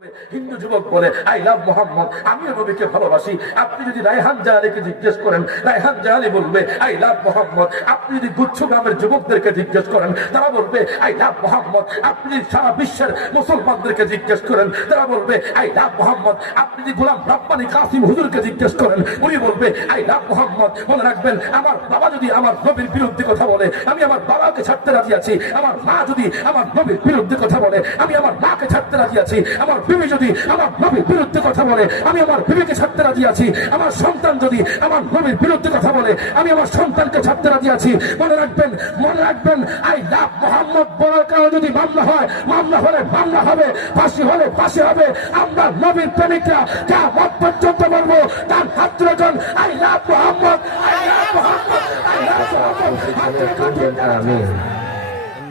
হিন্দু যুবক বলে I love Mohammad, আমিও নবীকে ভালোবাসি। আপনি যদি রায়হান জাহালিকে জিজ্ঞেস করেন, রায়হান জাহালি বলবে আই লাভ মোহাম্মদ। আপনি যদি গুচ্ছ গ্রামের যুবকদেরকে জিজ্ঞেস করেন, তারা বলবে আই লাভ মোহাম্মদ। আপনি যদি সারা বিশ্বের মুসলমানদেরকে জিজ্ঞেস করেন, তারা বলবে আই লাভ মোহাম্মদ। আপনি যদি গোলাম রব্বানী কাসিম হুজুরকে জিজ্ঞেস করেন, উনি বলবে আই লাভ মোহাম্মদ। মনে রাখবেন, আমার বাবা যদি আমার নবীর বিরুদ্ধে কথা বলে, আমি আমার বাবাকে ছাড়তে রাজি আছি। আমার মা যদি আমার নবীর বিরুদ্ধে কথা বলে, আমি আমার মাকে ছাড়তে রাজি আছি। আমার বিবি যদি আমার নবীর বিরুদ্ধে কথা বলে, আমি আমার বিবিকে ছাড়তে রাজি আছি। আমার সন্তান যদি আমার নবীর বিরুদ্ধে কথা বলে, আমি আমার সন্তানকে ছাড়তে রাজি আছি। মনে রাখবেন আই লাভ মোহাম্মদ বলার কারণে যদি মামলা হয়, মামলা হলে মামলা হবে, ফাঁসি হলে ফাঁসি হবে। আমরা নবীর প্রেমিকরা কিয়ামত পর্যন্ত বলবো, তার হাত তুলে I love Mohammad, I love Mohammad, I love Mohammad. আমিন।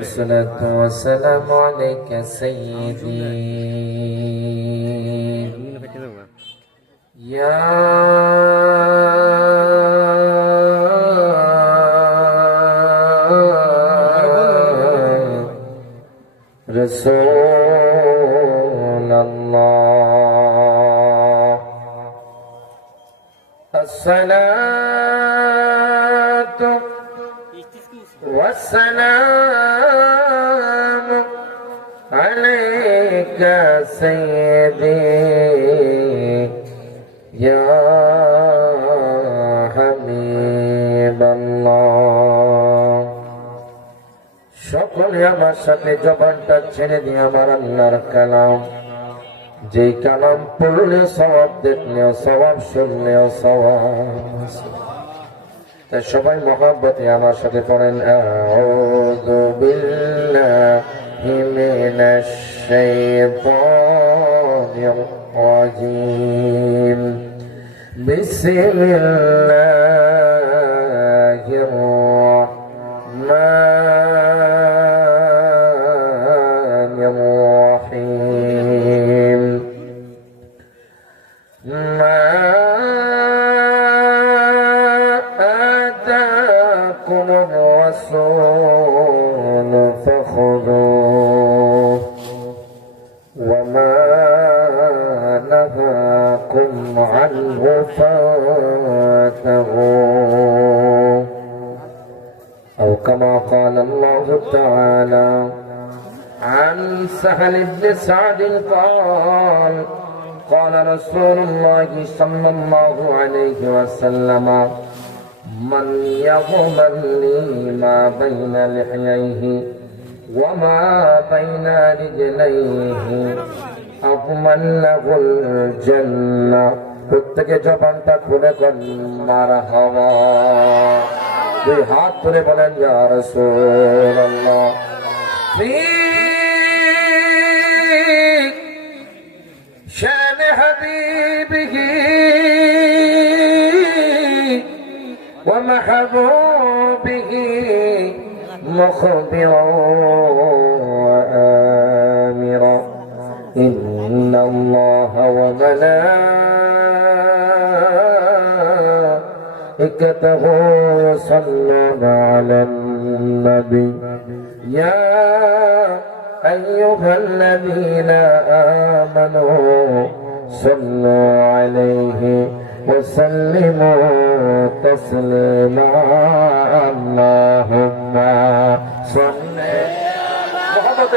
الصلاة والسلام عليك سيدي يا رسول الله الصلاة والسلام عليك سيدي يا حبيب الله সকলে আমার সাথে জবানটা ছেড়ে দিয়ে আমার আল্লাহর কালাম, যেই কালাম পড়লে সওয়াব, দেখলেও সওয়াব, শুনলেও সওয়াব। তাই সবাই মহব্বতে আমার সাথে পড়েন, আউযু বিল্লাহি মিনাশ শাইতানির রাজীম, বিসমিল্লাহির রাহমানির রাহিম। الرسول فخذوه وما نهاكم عنه فانتهوا أو كما قال الله تعالى عن سهل بن سعد قال قال رسول الله صلى الله عليه وسلم من يضمن لي ما بين لحييه وما بين رجليه أضمن له الجنة। প্রত্যেকে জবানটা খুলে বলেন মারহাবা। দুই হাত তুলে বলেন ইয়া রাসূলুল্লাহ। ফি শান হাবিবিহি ومحبوبه مخبرا وآمرا إن الله وملائكته يصلون على النبي يا أيها الذين آمنوا صلوا عليه وسلموا تسليما اللهم صل محمد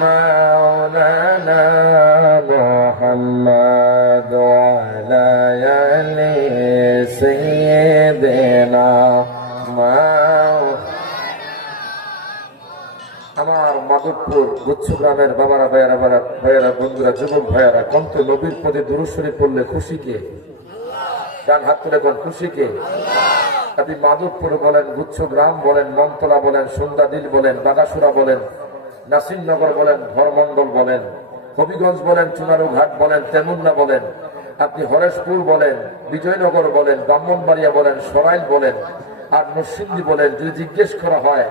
مولانا محمد وعلى آل سيدنا আমার মাধবপুর গুচ্ছ গ্রামের বাবারা, ভাইয়ারা, বন্ধুরা, যুবক ভাইয়ারা, কন্ত নবীর পদে দুরূদ শরীফ পড়লে খুশি কে? ডান হাত তুলে কোন খুশি কে? আপনি মাধবপুর বলেন, গুচ্ছ গ্রাম বলেন, মমতলা বলেন, সন্ধ্যাদিল বলেন, বাগাসুরা বলেন, নাসিরনগর বলেন, ধর্মমন্ডল বলেন, হবিগঞ্জ বলেন, চুনারু ঘাট বলেন, তেমুন্না বলেন, আপনি হরেশপুর বলেন, বিজয়নগর বলেন, ব্রাহ্মণবাড়িয়া বলেন, সরাইল বলেন, আর নরসিংদী বলেন, যদি জিজ্ঞেস করা হয়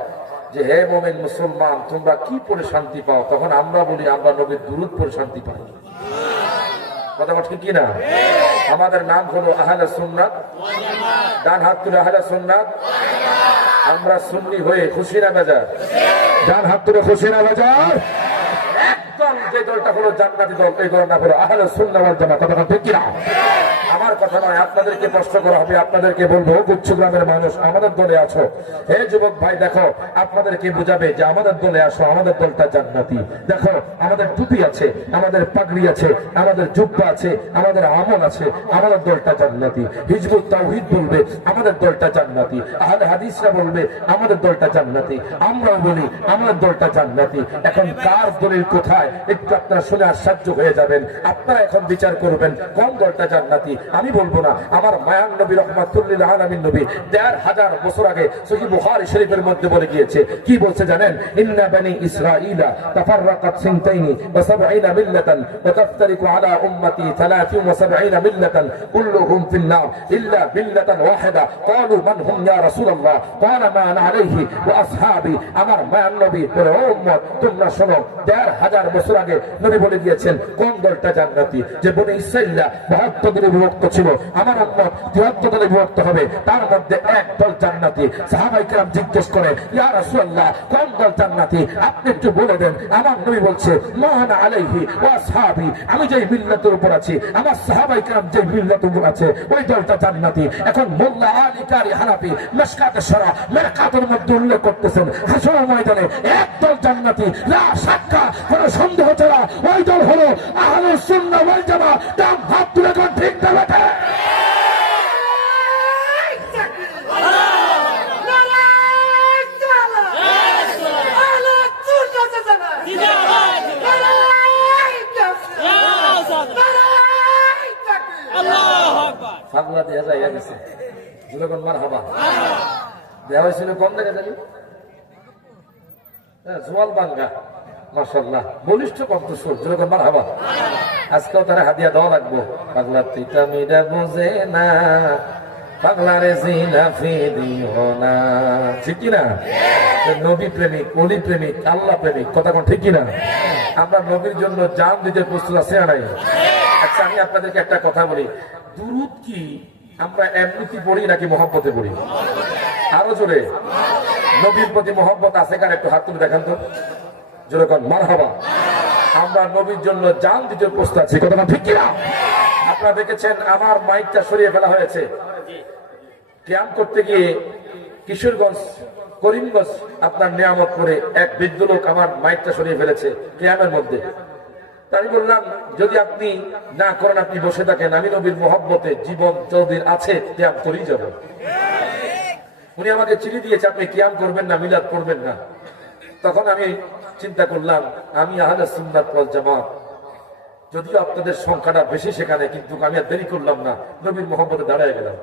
যে হে মুমিন মুসলমান তোমরা কি পড়ে শান্তি পাও, তখন আমরা বলি আমরা নবীর দুরূদ পড়ে শান্তি পাই। কথা ঠিক কি না? আমাদের নাম হলো আহলে সুন্নাত। ডান হাত তুলে আহলে সুন্নাত। আমরা সুন্নি হয়ে খুশি না বেজার? ডান হাত তুলে খুশি না বেজার? দল, যে দলটা হলো জান্নাতি দল, এই দল না হলো আহলে সুন্নাহ ওয়াল জামাত। কথা ঠিক কিনা? আমার কথা নয়, আপনাদেরকে প্রশ্ন করা হবে, আপনাদেরকে বলবো, গুচ্ছ গ্রামের মানুষ আমাদের দলে আছো, হে যুবক ভাই দেখো, আপনাদেরকে বুঝাবে যে আমাদের দলে আসো, আমাদের দলটা জান্নাতি। দেখো আমাদের টুপি আছে, আমাদের পাগড়ি আছে, আমাদের জুব্বা আছে, আমাদের আমল আছে, আমাদের দলটা জান্নাতি। হিজবুত তাওহীদ বলবে আমাদের দলটা জান্নাতি, আহলে হাদিসরা বলবে আমাদের দলটা জান্নাতি, আমরাও বলি আমাদের দলটা জান্নাতি। এখন কার দলিল কোথায় একটু আপনারা শুনে আশ্চর্য হয়ে যাবেন। আপনারা এখন বিচার করবেন কোন দলটা জান্নাতি। আমি বলবো না, আমার মায়ান নবী রাহমাতুল লিল আলামিন নবী ১,৫০০ বছর আগে সহিহ বুখারী শরীফের মধ্যে বলে গিয়েছে, কি বলছে জানেন? ইন্না বানি ইসরাঈলা তাফাররাকাত সিনতাইনি ওয়া সাবঈনা মিল্লাতান ওয়া তাফতারিকু আলা উম্মতি 73 মিল্লাতান কুল্লুহুম ফিন-নার ইল্লা মিল্লাতান ওয়াহিদা। ক্বালু মান হুম ইয়া রাসূলুল্লাহ? ক্বালা মা আনা আলাইহি ওয়া আসহাবি। আমার মায়ান নবী বলে, ও উম্মত তোমরা শোনো, ১,৫০০ বছর আগে নবী বলে দিয়েছেন কোন দলটা জান্নাতি। যে বনি ইসরাঈলরা ৭২ দলে বিভক্ত ছিল, আমার উম্মত ৭৩ দলে বিভক্ত হবে, তার মধ্যে এক দল জান্নাতি। সাহাবায়ে কেরাম জিজ্ঞেস করে, ইয়া রাসূলুল্লাহ কোন দল জান্নাতি, আপনি একটু বলে দেন। আমার নবী বলছে, মা আনা আলাইহি ওয়া আসহাবি, আমি যেই মিল্লাতের উপর আছি, আমার সাহাবায়ে কেরাম যেই মিল্লাতের উপর আছে, ওই দলটা জান্নাতি। এখন মোল্লা আলী কারি হানাফি মিশকাত শরা মেরকাতের মধ্যে উল্লেখ করতেছেন, হাসর ময়দানে এক দল জান্নাতি, লা শাক্কা, কোনো সন্দেহ ছাড়া ওই দল হলো আহলে সুন্নাহ ওয়াল জামাত। ডান হাত তুলে কোন ঠিক না বেঠে? পাগলা দেয়া যায় গেছে, যখন মারহাবা দেওয়া হয়েছিল কোন জায়গায় জানি, জোয়াল বাঙ্গা, মাশাআল্লাহ বলিষ্ঠ কণ্ঠস্বর, যখন মারহাবা। আজকেও তারা হাদিয়া দেওয়া লাগবো। পাগলা তিতা মিডা বুঝে না, পাগলারে জিলাফি দিও না, ঠিক কিনা? নবী প্রেমিক, অলি প্রেমিক, আল্লাহ প্রেমিক, কথা কোন ঠিক কিনা? আমরা নবীর জন্য জান দিতে প্রস্তুত আছে নাই? আচ্ছা আমি আপনাদেরকে একটা কথা বলি, দুরূদ কি আমরা এমনিতে পড়ি নাকি মহব্বতে পড়ি? আরো জোরে, নবীর প্রতি মহব্বত আছে কার? একটু হাত তুলে দেখান তো, জোরে কোন মারহাবা। আমরা নবীর জন্য জান দিতে প্রস্তুত আছি, কথা ঠিক কিনা? আপনারা দেখেছেন আমার মাইকটা সরিয়ে ফেলা হয়েছে ক্যাম্প করতে গিয়ে কিশোরগঞ্জ, করিমগঞ্জ, আপনার নিয়ামতপুরে এক বৃদ্ধ লোক আমার মাইকটা সরিয়ে ফেলেছে ক্যাম্পের মধ্যে। আমি বললাম, যদি আপনি না করেন, আপনি বসে থাকেন, আমি নবীর মহব্বতে জীবন যতদিন আছে কিয়াম করেই যাব। উনি আমাকে চিঠি দিয়েছে, আপনি কিয়াম করবেন না, মিলাদ করবেন না। তখন আমি চিন্তা করলাম, আমি আহলে সুন্নাত ওয়াল জামাত, যদিও আপনাদের সংখ্যাটা বেশি সেখানে, কিন্তু আমি আর দেরি করলাম না, নবীর মহব্বতে দাঁড়ায় গেলাম।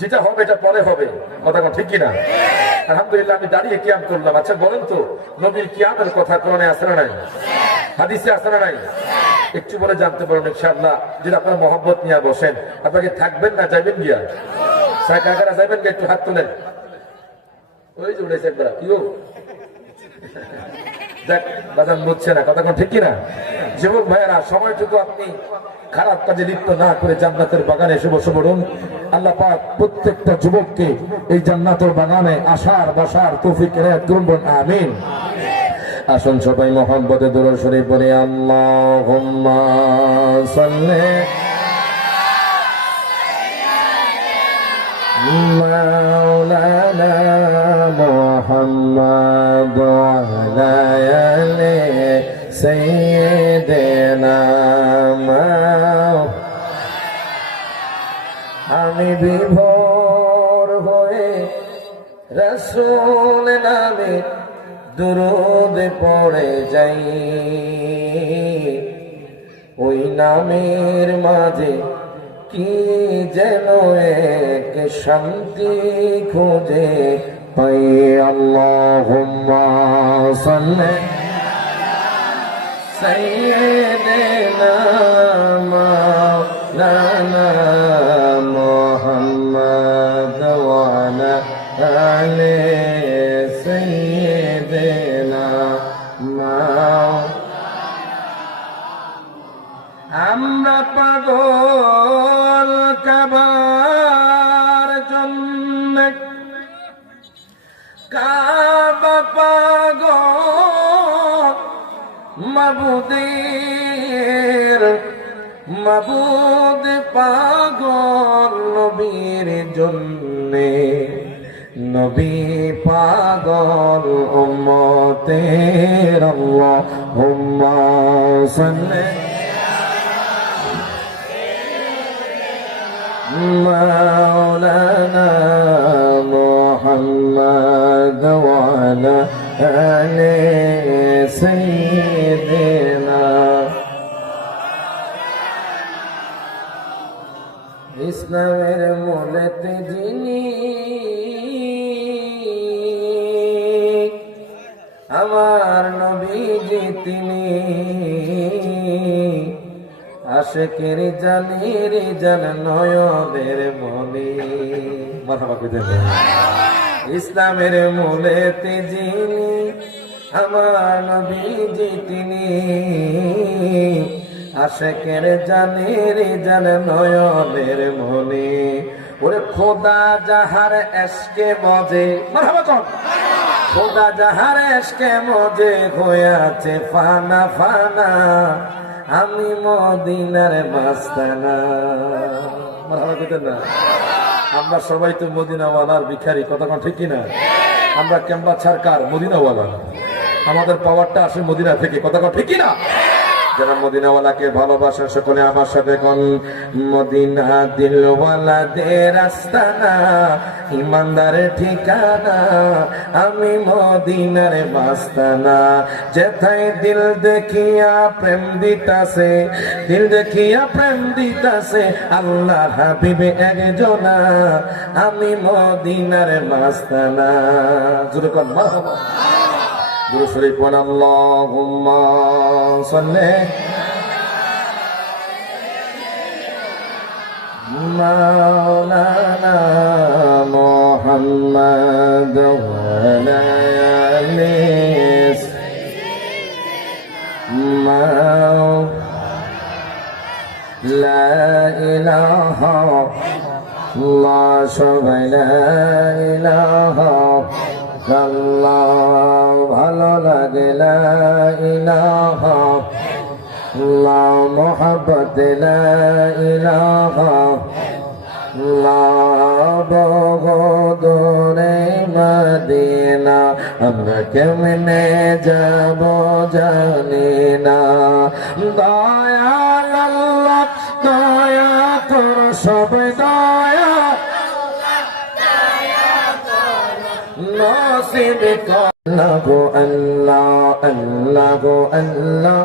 যেটা হবে এটা পরে হবে, কথা ঠিক কিনা? আলহামদুলিল্লাহ আমি দাঁড়িয়ে কিয়াম করলাম। আচ্ছা বলেন তো, নবীর কিয়ামের কথা কোরআনে আছে না নাই? হাদিসে আছে না নাই? একটু বলে জানতে পারেন ইনশাআল্লাহ। যদি আপনারা মহব্বত নিয়ে বসেন, আপনাকে থাকবেন না যাইবেন গিয়া? কাকারা যাইবেন গিয়া? একটু হাত তোলেন। ওই যে উঠেছে একবার, কি গো? দেখ বাজান বুঝছে না, কথা ঠিক কিনা? যুবক ভাইয়েরা, সময়টুকু আপনি খারাপ কাজে লিপ্ত না করে জান্নাতের বাগানে শুভ শুভরুন। আল্লাহ পাক প্রত্যেকটা যুবককে এই জান্নাতের বাগানে আসার বসার তৌফিক এনায়েত করুন, আমিন। আসুন সবাই মুহাম্মদে দুরূদ শরীফ পড়ি। আল্লাহুম্মা সাল্লি মাওলানা মুহাম্মদ ওয়া আলা আলি সাইয়্যিদিনা। আমি বিভোর হয়ে রাসূল নামে দুরূদ পড়ে যাই, ওই নামের মাঝে কি যেন এক শান্তি খুঁজে পাই। আল্লাহুম্মা সাল্লি সাইয়্যিদিনা মাওলানা মুহাম্মদ ওয়া আলা আলি সাইয়্যিদিনা। আমরা পাগল কাবার জন্য, কাবা পাগল মাবুদের মাবুদ পাগল নবীর জন্যে, নবী পাগল উম্মতের আল্লাহুম্মা সাল্লি মাওলানা মুহাম্মদ ওয়া আলা আলি সাইয়্যিদিনা। ইসলামের মূলেতে যিনি, আমার নবীজি তিনি, আশিকের জানের জান নয়নের মনি। মারহাবা কইতে হবে। ইসলামের মূলেতে যিনি, আমার নবীজি তিনি, আশিকের জানের জান নয়নের মনি। ওরে খোদা যাহার এশকে মজে, মারহাবা কোন খোদা যাহার এশকে মজে হইয়াছে ফানা ফানা, আমি মদিনার মাস্তানা। মারহাবা কইতেন না? আমরা সবাই তো মদিনাওয়ালার ভিখারি, কথা কোন ঠিক কিনা? আমরা কেমবা সরকার মদিনাওয়ালা, আমাদের পাওয়ারটা আসে মদিনা থেকে, কথা কোন ঠিক কিনা? যারা মদিনাওয়ালাকে ভালোবাসেন সকলে আমার সাথে কোন, মদিনা দিলওয়ালাদের আস্তানা, ইমানদারের ঠিকানা, আমি মদিনার মাস্তানা। যেথায় দিল দেখিয়া প্রেম দিতাছে, দিল দেখিয়া প্রেম দিতাছে, আল্লাহ হাবিবে একজনা, আমি মদিনার মাস্তানা। জোরে কোন মারহাবা। দুরূদ শরীফ পড়ুন, আল্লাহুম্মা সাল্লি মাওলানা মুহাম্মদ ওয়া আলা আলি সাইয়্যিদিনা। লা ইলাহা ইল্লাল্লাহ, সবাই লা ইলাহা আল্লাহ, ভালো লাগে লা ইলাহা ইল্লাল্লাহ, মুহাব্বত লা ইলাহা ইল্লাল্লাহ, বগদরে মদিনা আমরা কেমনে যাব জানি না। দয়াল আল্লাহ দয়া তোর, সব দয়া নসিব কর। আল্লাহ আল্লাহ আল্লাহ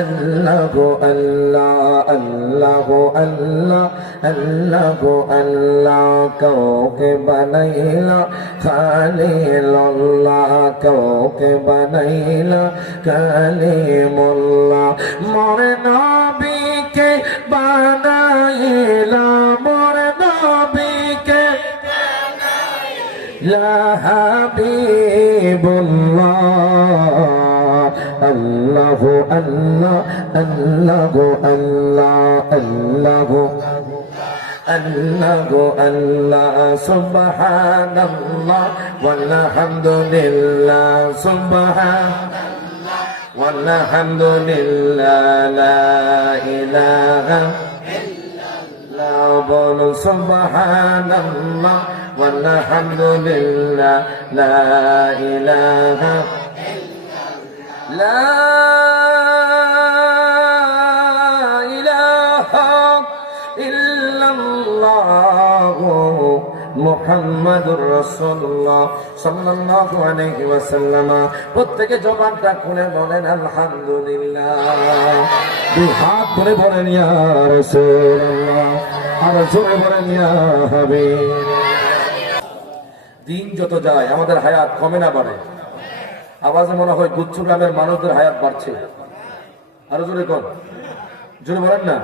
আল্লাহ আল্লাহ আল্লাহ আল্লাহ আল্লাহ আল্লাহ, কাউকে বানাইলা খালিলুল্লাহ, কাউকে বানাইলা কালিমুল্লাহ, মোর নবীকে বানাইলা, মোর নবীকে লা হাবিবুল্লাহ। আল্লাহু আল্লাহ আল্লাহু আল্লাহ আল্লাহু আল্লাহু আল্লাহ, সুবহানাল্লাহ ওয়ালহামদুলিল্লাহ, সুবহানাল্লাহ ওয়ালহামদুলিল্লাহ, লা ইলাহা ইল্লাল্লাহ, বলো সুবহানাল্লাহ ওয়ালহামদুলিল্লাহ, লা ইলাহা ইল্লাল্লাহ, লা ইলাহা ইল্লাল্লাহ মুহাম্মাদুর রাসূলুল্লাহ সাল্লাল্লাহু আলাইহি ওয়াসাল্লাম। প্রত্যেকে জবানটা খুলে বলেন আলহামদুলিল্লাহ। দুই হাত ধরে বলেন ইয়া রাসূলুল্লাহ, আর জোরে বলেন ইয়া হাবিব। দিন যত যায় আমাদের হায়াত কমে না বাড়ে? আওয়াজে মনে হয় গুচ্ছ গ্রামের মানুষদের হায়াত বাড়ছে। আরো জোরে কর, জোরে বলেন না।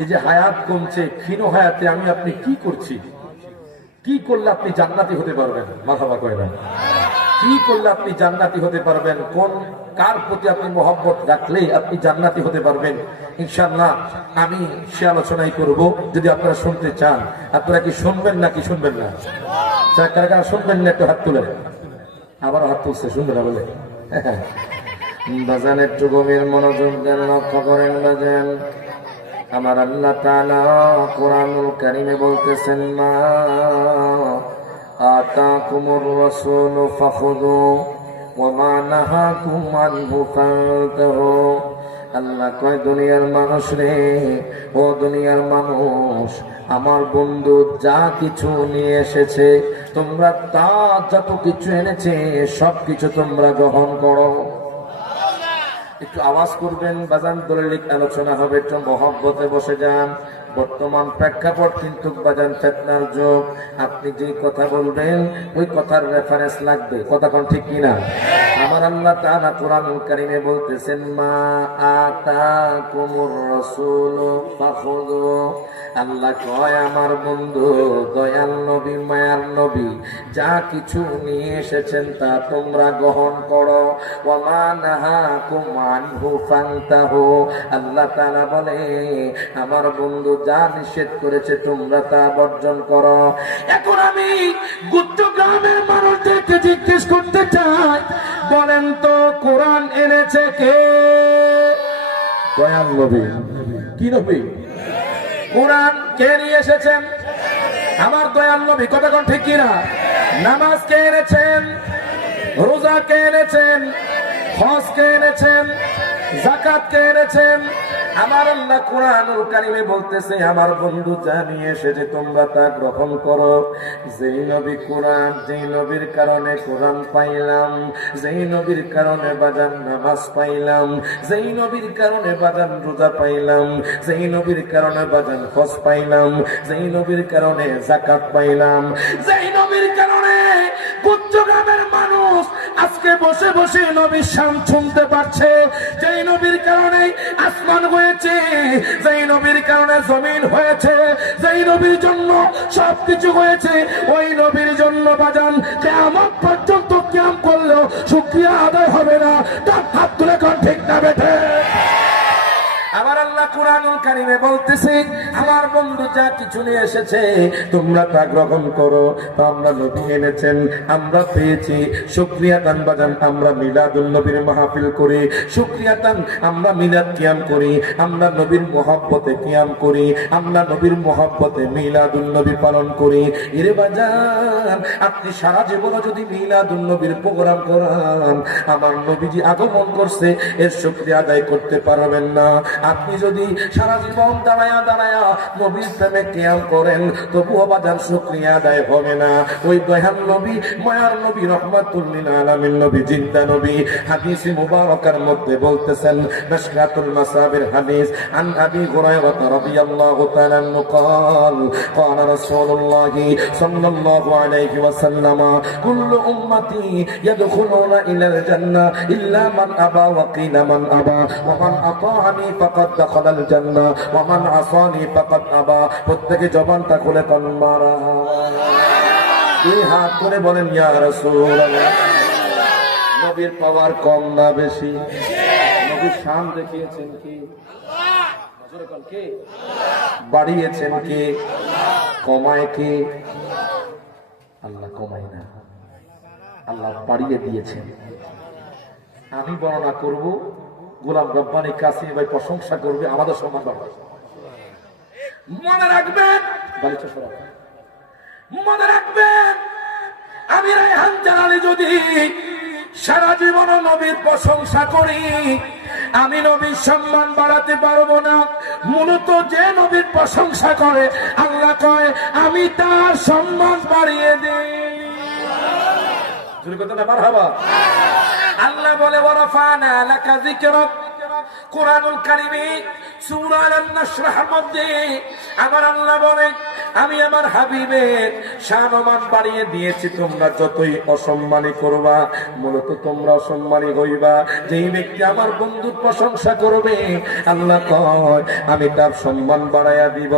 এই যে হায়াত কমছে, ক্ষীণ হায়াতে আমি আপনি কি করছি? কি করলে আপনি জান্নাতি হতে পারবেন? মাথাবা করে না। কি করলে আপনি জান্নাতি হতে পারবেন? কোন কার প্রতি আপনি মহব্বত রাখলে আপনি জান্নাতি হতে পারবেন? ইনশাআল্লাহ আমি সে আলোচনাই করব। যদি আপনারা শুনতে চান, আপনারা কি শুনবেন নাকি শুনবেন না? কারা কারা শুনবেন না একটু হাত তুলেন। আবারও হাত তুলছে, শুনবে না বলে। বাজান একটু গভীর মনোযোগ দেন, লক্ষ্য করেন বাজান। আমার আল্লাহ তাআলা কোরআনুল কারীমে বলতেছেন, মা আতাকুমুর রাসূলু ফাখুযু ওয়া মা নাহাকুম আনহু ফান্তাহু। আল্লাহ কয়, দুনিয়ার মানুষ রে, ও দুনিয়ার মানুষ, আমার বন্ধু যা কিছু নিয়ে এসেছে তোমরা তা যত কিছু এনেছে সব কিছু তোমরা গ্রহণ করো। একটু আওয়াজ করবেন বাজান, দলিলিক আলোচনা হবে, একটু মহব্বতে বসে যান। বর্তমান প্রেক্ষাপট কিন্তু বাজান ফিতনার যুগ। আপনি যে কথা বলবেন ওই কথার রেফারেন্স লাগবে, কথা কোন ঠিক কিনা? আমার আল্লাহ তাআলা কোরআনুল কারীমে বলতেছেন, মা আতাকুমুর রাসূলু ফাখুযু। আল্লাহ কয়, আমার বন্ধু দয়াল নবী, মায়ার নবী যা কিছু নিয়ে এসেছেন তা তোমরা গ্রহণ করো। ওয়া মা নাহাকুম আনহু ফান্তাহু। আল্লাহ তাআলা বলে, আমার বন্ধু যা নিষেধ করেছে তোমরা তা বর্জন করো। এখন আমি গুত্ত গ্রামের মানুষদেরকে জিজ্ঞেস করতে চাই, বলেন তো কোরআন এনেছে কে? দয়াল নবী। কি নবী? কোরআন কে নিয়ে এসেছেন? আমার দয়াল নবী, কথা কোন ঠিক কিনা? নামাজ কে এনেছেন? রোজা কে এনেছেন? হজ কে এনেছেন? যাকাত কে এনেছেন? আমার আল্লাহ কোরআনুল কারীমে বলতেছে, আমার বন্ধু যা নিয়ে এসেছে তোমরা তা গ্রহণ করো। যেই নবী কোরআন, যেই নবীর কারণে কোরআন পাইলাম, যেই নবীর কারণে বাজান নামাজ পাইলাম, যেই নবীর কারণে বাজান রোজা পাইলাম, যেই নবীর কারণে বাজান হজ পাইলাম, যেই নবীর কারণে যাকাত পাইলাম, যেই নবীর কারণে গুচ্ছগ্রামের মানুষ আজকে বসে বসে নবীর শান শুনতে পারছে, যেই নবীর কারণে আসমান হয়েছে, যেই নবীর কারণে জমিন হয়েছে, যেই নবীর জন্য সবকিছু হয়েছে, ওই নবীর জন্য বাজান কিয়ামত পর্যন্ত কিয়াম করলেও শুকরিয়া আদায় হবে না। তার হাত তুলে কোন ঠিক না বেঠে? আমার আল্লাহ কোরআনুল কারীমে বলতেছে, আমার বন্ধু যা কিছু নিয়ে এসেছে তোমরা তা গ্রহণ করো। তো আমরা নবী এনেছেন, আমরা পেয়েছি, শুকরিয়া দান বাজান আমরা মিলাদুন নবীর মাহফিল করি, শুকরিয়া দান আমরা মিলাদ কিয়াম করি, আমরা নবীর মহব্বতে কিয়াম করি, আমরা নবীর মহব্বতে মিলাদুন নবী পালন করি। এর বাজান আপনি সারা জীবন যদি মিলাদুন নবীর প্রোগ্রাম করান, আমার নবীজি আগমন করছে এর শুকরিয়া আদায় করতে পারবেন না। আপনি যদি সারা জীবন দাঁড়ায়া দাঁড়ায়া নবীর প্রেমে কিয়াম করেন তবুও বাজান শুকরিয়া আদায় হবে না। ওই দয়াল নবী, মায়ার নবী, রহমাতুল লিল আলামিন নবী, জিন্দা নবী হাদিসে মুবারকার মধ্যে বলতেছেন, মিশকাতুল মাসাবির হাদিস, আন আবি হুরায়রা রাদিয়াল্লাহু তাআলা আনহু قال قال رسول الله صلى الله عليه وسلم كل امتي يدخلون الى الجنه الا من ابى وقيل من ابى ومن اطاعني فقد دخل الجنه ومن عصاني فقد ابى। প্রত্যেকে জবানটা খুলে কোন মারহাবা, এই হাত করে বলেন ইয়া রাসূলুল্লাহ। নবীর পাওয়ার কম না বেশি? নবীর শান দেখিয়েছেন কি? কে বাড়িয়েছেন? কে কমায়? কে? আল্লাহ কমায় না, আল্লাহ বাড়িয়ে দিয়েছেন। আমি বর্ণনা করব, গোলাম রব্বানী কাসিম ভাই প্রশংসা করবে, আমাদের সম্মান বাড়বে। মনে রাখবেন, মনে রাখবেন, আমি রায়হান জালালী যদি সারা জীবন নবীর প্রশংসা করি, আমি নবীর সম্মান বাড়াতে পারবো না। মূলত যে নবীর প্রশংসা করে আল্লাহ কয় আমি তার সম্মান বাড়িয়ে দিই। আল্লাহ বলে ওয়ারাফানা লাকা যিকরাক। কোরআনুল কারীমে সূরা আন-নাসরের মধ্যে আমার আল্লাহ বলে আমি আমার হাবিবের শানমান বাড়িয়ে দিয়েছি। তোমরা যতই অসম্মানী করবা, মূলত তোমরা অসম্মানী হইবা। যেই ব্যক্তি আমার বন্ধুর প্রশংসা করবে আল্লাহ কয় আমি তার সম্মান বাড়াইয়া দিব।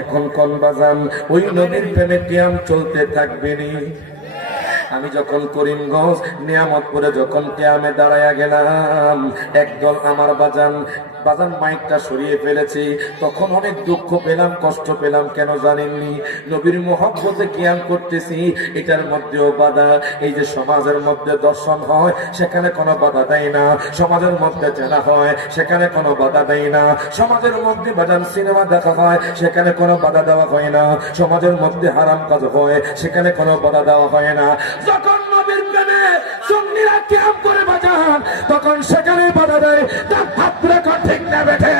এখন কোন বাজান ওই নবীর প্রেমে কিয়াম চলতে থাকবে নি? আমি যখন করিমগঞ্জ নিয়ামতপুরে যখন কিয়ামে দাঁড়ায়া গেলাম, একদল আমার বাজান মাইকটা সরিয়ে ফেলেছি। তখন অনেক দুঃখ পেলাম, কষ্ট পেলাম। কেন জানেননি? নবীর মুহাব্বতে কিয়াম করতেছি, এটার মধ্যেও বাধা। এই যে সমাজের মধ্যে দর্শন হয়, সেখানে কোনো বাধা দেয় না। সমাজের মধ্যে চেনা হয়, সেখানে কোনো বাধা দেয় না। সমাজের মধ্যে বাজান সিনেমা দেখা হয়, সেখানে কোনো বাধা দেওয়া হয় না। সমাজের মধ্যে হারাম কাজ হয়, সেখানে কোনো বাধা দেওয়া হয় না। যখন নবীর প্রেমে সুন্নিরা কিয়াম করে বাজান, তখন সেখানে বাধা দেয়। তার হাত তুলে কোন ঠিক না বেঠে?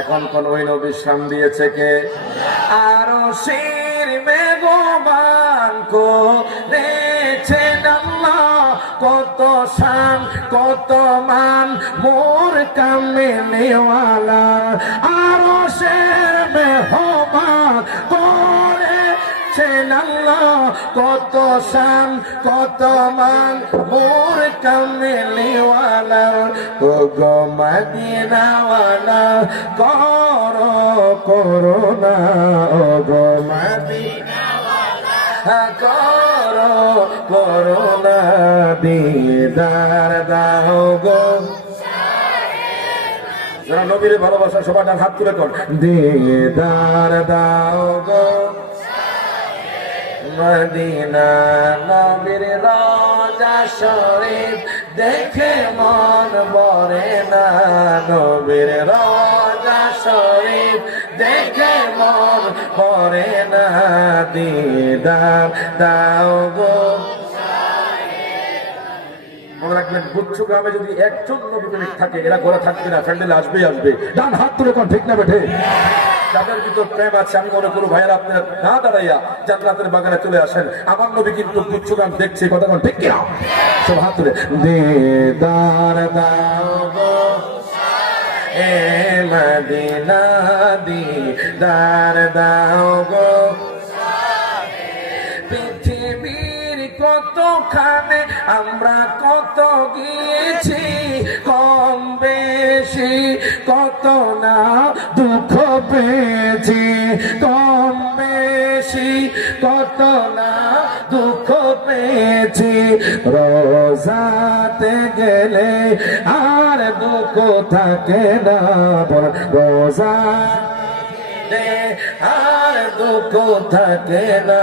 এখন কোন ওই নবীর শান দিয়েছে কে? আরো শির মেঘমান করেছেন আল্লাহ, কত শান কত মান মোর কামেলেওয়ালা। আরো শির মেঘমান করেছেন আল্লাহ, কত শান কত মান মোর কামেলেওয়ালা। ও গো মদিনাওয়ালা করো করুণা, ও গো মদিনাওয়ালা করো করুণা, দিদার দাও গো। যারা নবীর ভালোবাসা সবার ডান হাত তুলে কর, দিদার দাও গো মদিনা। নবীর রওজা শরীফ দেখে মন ভরে না, নবীর রওজা শরীফ দেখে মন ভরে না, দিদার দাও গো। মনে রাখবেন, গুচ্ছ গ্রামে যদি একজন নবী প্রেমিক থাকে, এরা ঘরে থাকবে না, ফ্যান্ডেলে আসবেই আসবে। ডান হাত তুলে কোন ঠিক না বেঠে? যাদের ভিতর প্রেম আছে, আমি মনে করবো ভাইয়েরা আপনারা না দাঁড়াইয়া জান্নাতের বাগানে চলে আসেন। আমার নবী কিন্তু গুচ্ছ গ্রাম দেখছে, কথা কোন ঠিক কিনা? সব হাত তুলে দিদার দাও গো এ মদিনা, দিদার দাও গো। পৃথিবীর কতখানে আমরা কত গিয়েছি, কম বেশি কত না দুঃখ পেয়েছি, কম বেশি কত না দুঃখ পেয়েছি। রোজাতে গেলে আর দুঃখ থাকে না, রোজা আর দুঃখ থাকে না,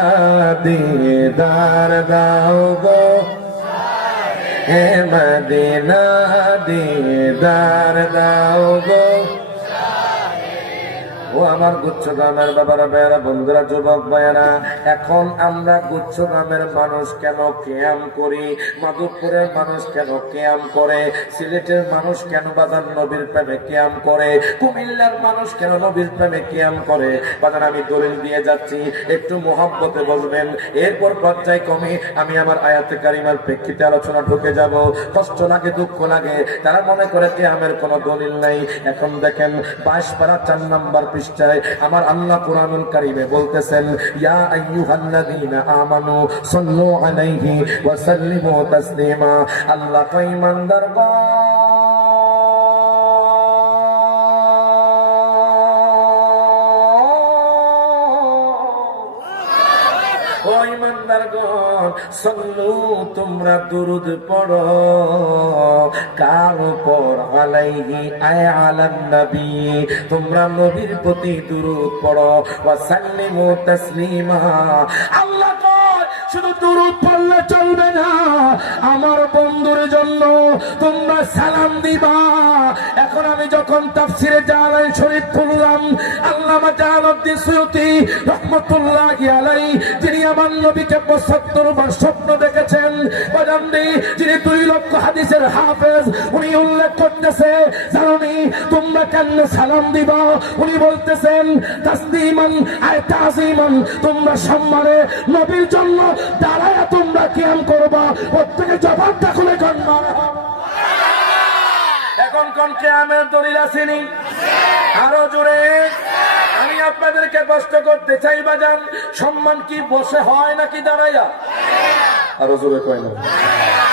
দিদার দাও গো হে মদিনা, দিদার দাও গো। ও আমার গুচ্ছ গ্রামের বাবারা, ভাইয়েরা, বন্ধুরা, যুবক ভাইয়েরা, এখন আমরা গুচ্ছ গ্রামের মানুষ কেন কিয়াম করি? মাধবপুরের মানুষ কেন কিয়াম করে? সিলেটের মানুষ কেন বাজার নবীর প্রেমে কিয়াম করে? কুমিল্লার মানুষ কেন নবীর প্রেমে কিয়াম করে? বাজার আমি দলিল দিয়ে যাচ্ছি, একটু মোহাব্বতে বলবেন। এরপর পর্যায় কমে আমি আমার আয়াতে কারিমার প্রেক্ষিতে আলোচনা ঢুকে যাব। কষ্ট লাগে, দুঃখ লাগে, তারা মনে করে কিয়ামের কোনো দলিল নাই। এখন দেখেন 22 পারা 4 নম্বর পৃষ্ঠায় আমার আল্লাহ কুরআনুল কারীমে বলতেছেন, ইয়া আইয়ুহাল্লাযীনা আমানু সাল্লু আলাইহি ওয়া সাল্লিমু তাসলিমা। আল্লাহ কয় ইমানদারগণ, ও ইমানদারগণ, সাল্লু তোমরা দুরূদ পড়ো, কার উপর? আলাইহি আয় আলান নবী, তোমরা নবীর প্রতি দুরূদ পড়ো, ওয়া সাল্লিমু তাসলিমা। আল্লাহ কয় শুধু দুরূদ পড়লে চলবে না, আমার বন্ধুর জন্য তোমরা সালাম দিবা। এখন আমি যখন তাফসিরে জালালাইন শরীফ খুললাম, আল্লামা জালালউদ্দিন সুয়ুতী রাহমাতুল্লাহি আলাইহি, যিনি আমার নবীকে ৭৫ বার স্বপ্ন দেখেছেন, বাজানদি যিনি 2 লক্ষ হাদিসের হাফেজ, উনি উল্লেখ করতেছে, জানি তোমরা কেন সালাম দিবা? উনি বলতেছেন তাসলিমান আয় তাযীমান, তোমরা সম্মানে নবীর জন্য দাঁড়ায়া তোমরা কিয়াম করবা। প্রত্যেকে জবাবটা খুলে কর মারহাবা। এখন কোন কিয়ামের দলিল আসেনি? আরো জোরে। আমি আপনাদেরকে প্রশ্ন করতে চাই বাজান, সম্মান কি বসে হয় নাকি দাঁড়াইয়া? আরো জোরে কয় না।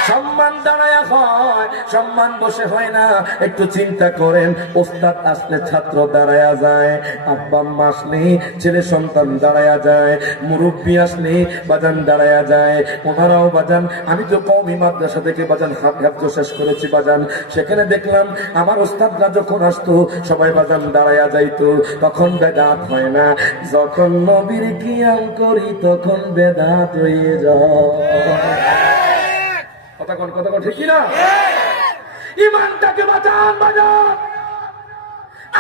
সম্মান দাঁড়ায়া হয়, সম্মান বসে হয় না। একটু চিন্তা করেন, ওস্তাদ আসলে ছাত্র দাঁড়ায়া যায়, আব্বা আম্মা আসলে ছেলে সন্তান দাঁড়ায়া যায়, মুরব্বী আসলে বাজান দাঁড়ায়া যায়। ওনারাও বাজান, আমি তো কওমি মাদ্রাসা থেকে বাজান হাফজ শেষ করেছি বাজান, সেখানে দেখলাম আমার ওস্তাদরা যখন আসতো সবাই বাজান দাঁড়ায়া যাইতো। তখন বেদাত হয় না, যখন নবীর কিয়াম করি তখন বেদাত হয়ে যায়। কথা ঠিক না? ইমানটাকে বাঁচান বাজান,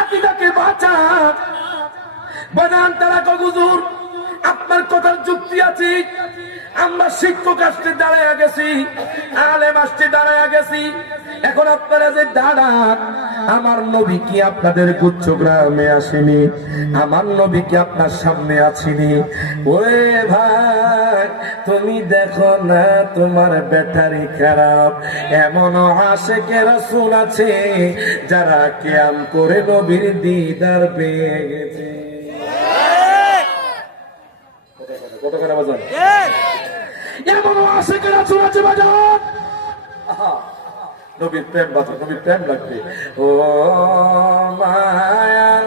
আকীদাকে বাঁচান বাজান। তারা হুজুর আপনার কথার যুক্তি আছে, আমরা শিক্ষক আসতে দাঁড়ায়া গেছি, আলেম আসতে দাঁড়ায়া গেছি, এখন আপনারা যে দাঁড়ান, আমার নবী কি আপনাদের গুচ্ছগ্রামে আসেনি? আমার নবী কি আপনার সামনে আসেনি? ওরে ভাই, তুমি দেখো না তোমার ব্যাটারি খারাপ, এমনও আশেকে রাসূল আছে যারা কিয়াম করে নবীর দিদার পেয়ে গেছে। কতক্ষণ বাজান? এমনও আশেকে রাসূল আছে বাজান। নবীর প্রেম বাজান, নবীর প্রেম লাগবে। ও মায়ার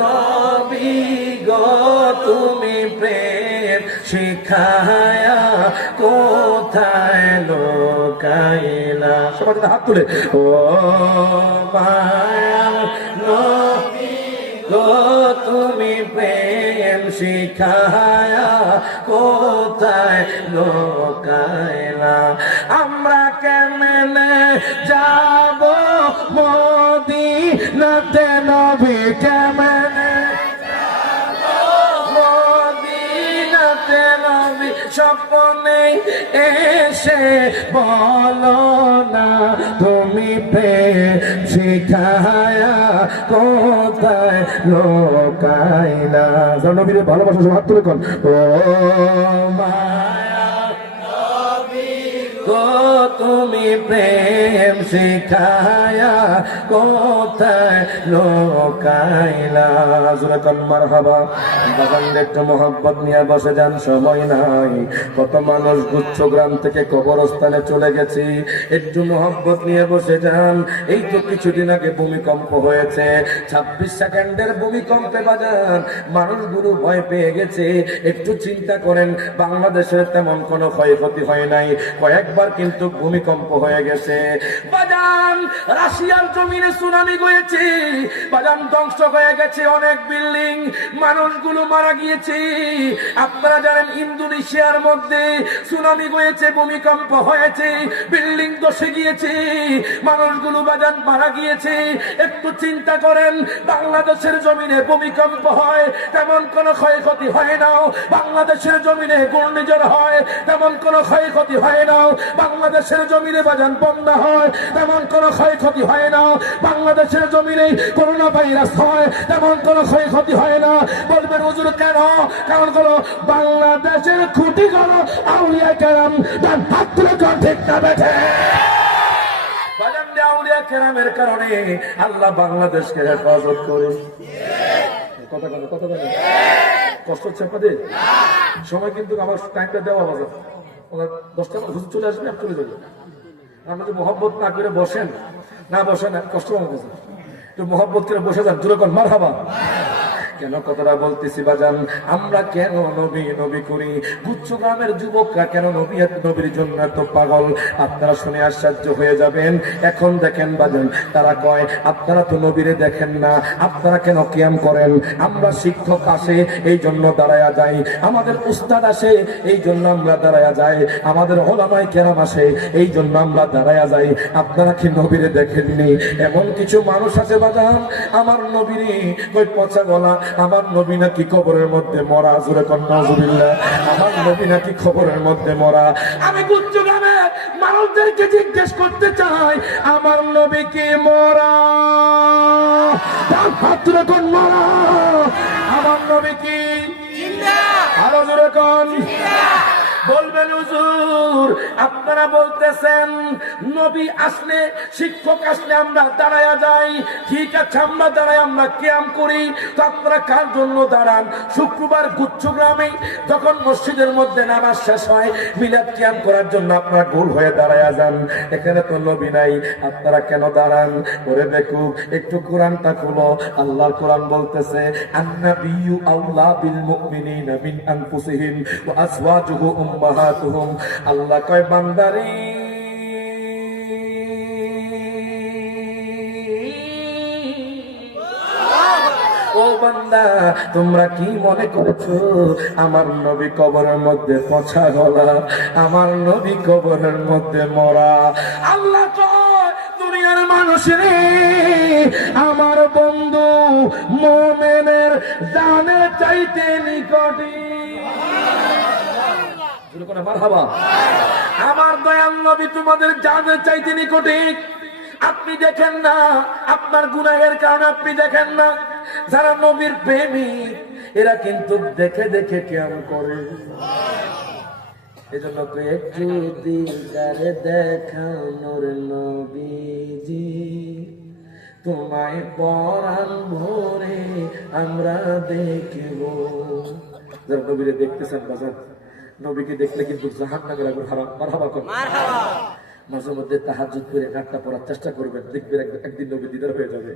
নবী গো, তুমি প্রেম শিখায়া কোথায় লোকাইলা? সবাই হাত তুলে। ও মায়ার নবী গো, তুমি প্রেম শিখায়া কোথায় লোকাইলা? আমরা কেমনে যাব মদিনাতে নবী, কেমনে মদিনাতে নবী? স্বপ্নে এসে বলো না তুমি প্রেম শিখায়া কোথায় লোকাইলা? নবীর ভালোবাসা সব হাত তুলে কোন। ও মায়া গো, তুমি প্রেম শিখায়া কোথায় লোকাইলা? জোরে কোন মারহাবা। বাগান একটু মোহাব্বত নিয়ে বসে যান, সময় নাই। কত মানুষ গুচ্ছগ্রাম থেকে কবরস্থানে চলে গেছি, একটু মোহাব্বত নিয়ে বসে যান। এই তো কিছুদিন আগে ভূমিকম্প হয়েছে, 26 সেকেন্ডের ভূমিকম্পে বাজান মানুষগুলো ভয় পেয়ে গেছে। একটু চিন্তা করেন, বাংলাদেশের তেমন কোনো ক্ষয়ক্ষতি হয় নাই, কয়েকবার কিন্তু ভূমিকম্প হয়ে গেছে বাজান। রাশিয়ার জমিনে সুনামি হয়েছে বাজান, ধ্বংস হয়ে গেছে অনেক বিল্ডিং, মানুষগুলো মারা গিয়েছে। আপনারা জানেন ইন্দোনেশিয়ার মধ্যে সুনামি হয়েছে, ভূমিকম্প হয়েছে, বিল্ডিং ধসে গিয়েছে, মানুষগুলো বাজান মারা গিয়েছে। একটু চিন্তা করেন, বাংলাদেশের জমিনে ভূমিকম্প হয় তেমন কোনো ক্ষয়ক্ষতি হয় না, বাংলাদেশের জমিনে ঘূর্ণিঝড় হয় তেমন কোনো ক্ষয়ক্ষতি হয় না, বাংলাদেশের জমিনে বাজান বন্যা হয় তেমন কোনো ক্ষয়ক্ষতি হয় না, বাংলাদেশের জমিনে করোনা ভাইরাস হয় তেমন কোনো ক্ষয়ক্ষতি হয় না। বলবেন হুজুর কেন? কারণ হলো বাংলাদেশের খুঁটি হলো আউলিয়া কেরাম, তার হাত তুলে ঠিক না বেঠে বাজান। আউলিয়া কেরামের কারণে আল্লাহ বাংলাদেশকে হেফাজত করে। কথা কষ্ট হচ্ছে আপনাদের? সময় কিন্তু আমার টাইমটা দেওয়া বাজার, 10টা হুজুর চলে আসবে, চলে যাবে। আপনি যদি মোহাব্বত না করে বসেন, না বসেন কষ্ট হবে, একটু মোহাব্বত করে বসে যান। জোরে কোন মারহাবা। কেন কথাটা বলতেছি বাজান, আমরা কেন নবী নবী করি? গুচ্ছগ্রামের যুবকরা কেন নবীর জন্য এত পাগল? আপনারা শুনে আশ্চর্য হয়ে যাবেন। এখন দেখেন বাজান, তারা কয় আপনারা তো নবীরে দেখেন না, আপনারা কেন কিয়াম করেন? আমরা শিক্ষক আসে এই জন্য দাঁড়ায়া যাই, আমাদের উস্তাদ আসে এই জন্য আমরা দাঁড়ায়া যাই, আমাদের ওলামায়ে কেরাম আসে এই জন্য আমরা দাঁড়ায়া যাই। আপনারা কি নবীরে দেখেননি? এমন কিছু মানুষ আছে বাজান, আমার নবীরে কই পচা গলা, আমার নবী নাকি কবরের মধ্যে মরা। জোরে কোন নাউজুবিল্লাহ। আমার নবী নাকি কবরের মধ্যে মরা। আমি গুচ্ছগ্রামে মানুষদেরকে জিজ্ঞেস করতে চাই, আমার নবী কি মরা? হাত তুলে কোন মরা? আমার নবী কি জিন্দা? আরো জোরে কোন? বলবেন হুজুর আপনারা বলতেছেন নবী আসলে শিক্ষক আসলে আমরা দাঁড়ায়া যাই, ঠিক আছে আমরা দাঁড়াই, আমরা কিয়াম করি, তো আপনারা কার জন্য দাঁড়ান? শুক্রবার গুচ্ছগ্রামে যখন মসজিদের মধ্যে নামাজ শেষ হয় মিলাদ কিয়াম করার জন্য আপনারা গোল হয়ে দাঁড়ায়া যান, এখানে তো নবী নাই, আপনারা কেন দাঁড়ান? ওরে দেখো একটু কোরআনটা খুলো, আল্লাহর কোরআন বলতেছে আন্নাবিয়্যু আউলা বিল মুমিনিনা মিন আনফুসিহিম ওয়া আজওয়াজুহু উম্মাহাতুহুম। আল্লাহ কয় বান্দারে ও বান্দা তোমরা কি মনে করেছো আমার নবী কবরের মধ্যে পচা গলা, আমার নবী কবরের মধ্যে মরা? আল্লাহ কয় দুনিয়ার মানুষের আমার বন্ধু মোমেনের জানে চাইতে নিকটে। মারহাবা। আমার দয়াল নবী তোমাদের জানে চাইতে নিকটে। আপনি দেখেন না, আপনার গুনাহের কারণে আপনি দেখেন না, যারা নবীর প্রেমিক এরা কিন্তু দেখে দেখে কেমন করে। এজন্য একটু দিদারে দেখানোর নবীজি, তোমায় পরাণ ভরে আমরা দেখব। যারা নবীরে দেখতেছেন বাজার, নবীকে দেখলে কিন্তু জাহান্নামের আগুন হারাম। মারহাবা করুন। মাঝে মধ্যে তাহাজ্জুদ করে গানটা পড়ার চেষ্টা করবেন, দেখবেন একদিন নবী দিদার হয়ে যাবে।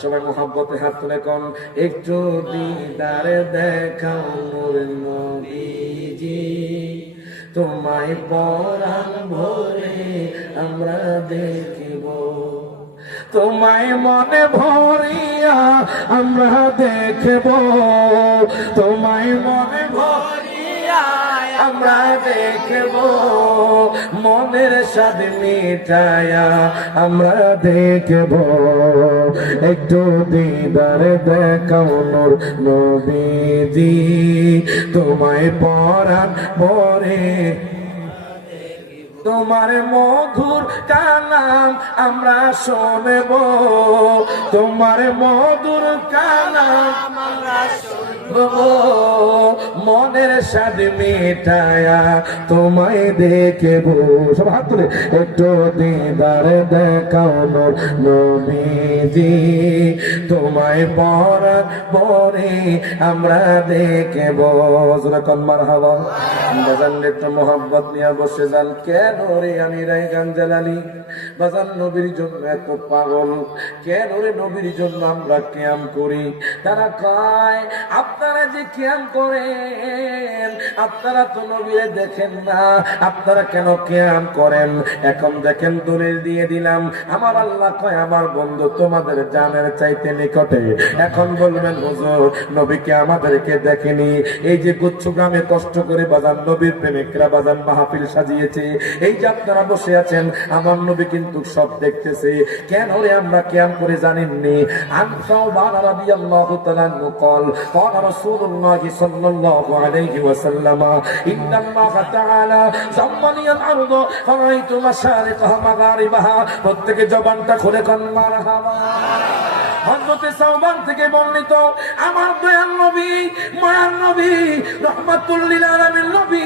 সবাই মোহাব্বতে হাত তুলে কোন একটু দিদারে দেখাও নূর নবীজি, তোমায় পরাণ ভরে আমরা দেখিব, তোমায় মনে ভরিয়া আমরা দেখব, তোমায় মনে ভরিয়া আমরা দেখব, মনের স্বাদ মিটায়া আমরা দেখব, একটু দিদারে দেখাও নূর নবীজি, তোমায় পরাণ ভরে তোমার মধুর কালাম আমরা শুনব, তোমার মধুর কালাম আমরা শুনব, মনের স্বাদ মিটায়া তোমায় দেখব। সব হাত তুলে একটু দিদারে দেখাও নূর নবীজি, তোমায় পরাণ ভরে আমরা দেখব। যখন মারহাবা বাজান একটু মোহাব্বত নিয়ে বসে যান। কেন রে আমি রায়গান জালালি বাজান নবীর জন্য এত পাগল? কেন রে নবীর জন্য আমরা কিয়াম করি? তারা কয় আপনারা যে কিয়াম করেন আপনারা তো নবীরে দেখেন না, আপনারা কেন কিয়াম করেন? এখন দেখেন দলিল দিয়ে দিলাম। আমার আল্লাহ কয় আমার বন্ধু তোমাদের জানের চাইতে নিকটে। এখন বলবেন হুজুর নবীকে আমাদেরকে দেখেনি? এই যে গুচ্ছগ্রামে কষ্ট করে বাজান নবীর প্রেমিকরা বাজান মাহফিল সাজিয়েছে, এই যে আপনারা বসে আছেন আমার নবী কিন্তু সব দেখতেছে। কেন রে আমরা কিয়াম করে জানেননি? আনসাউবান রাদিয়াল্লাহু তাআলা قال قال رسول الله صلى الله عليه وسلم ان الله تعالى زمني الارض فرأيت مشارقها مغاربها। প্রত্যেকে জবানটা খুলে কোন মারহাবা। হযরতে সাওবান থেকে বর্ণিত আমার দয়াল নবী মায়ার নবী রাহমাতুল লিল আলামিন নবী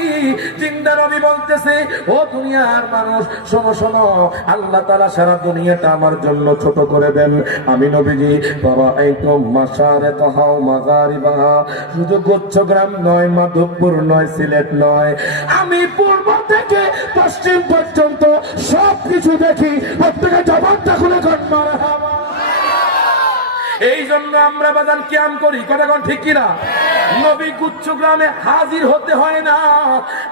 জিন্দা নবী বলতেছে, ও দুনিয়ার মানুষ শোনো শোনো, আল্লাহ তাআলা সারা দুনিয়াটা আমার জন্য ছোট করে দেন। আমি নবীজি বাবা এই তো মাশারিকাহা মাগারিবাহা, শুধু গুচ্ছগ্রাম নয়, মাধবপুর নয়, সিলেট নয়, আমি পূর্ব থেকে পশ্চিম পর্যন্ত সবকিছু দেখি। প্রত্যেকে জবানটা খুলে কোন মারহাবা। এই জন্য আমরা বাজান কিয়াম করি, কথা কোন ঠিক কিনা? নবী গুচ্ছগ্রামে হাজির হতে হয় না,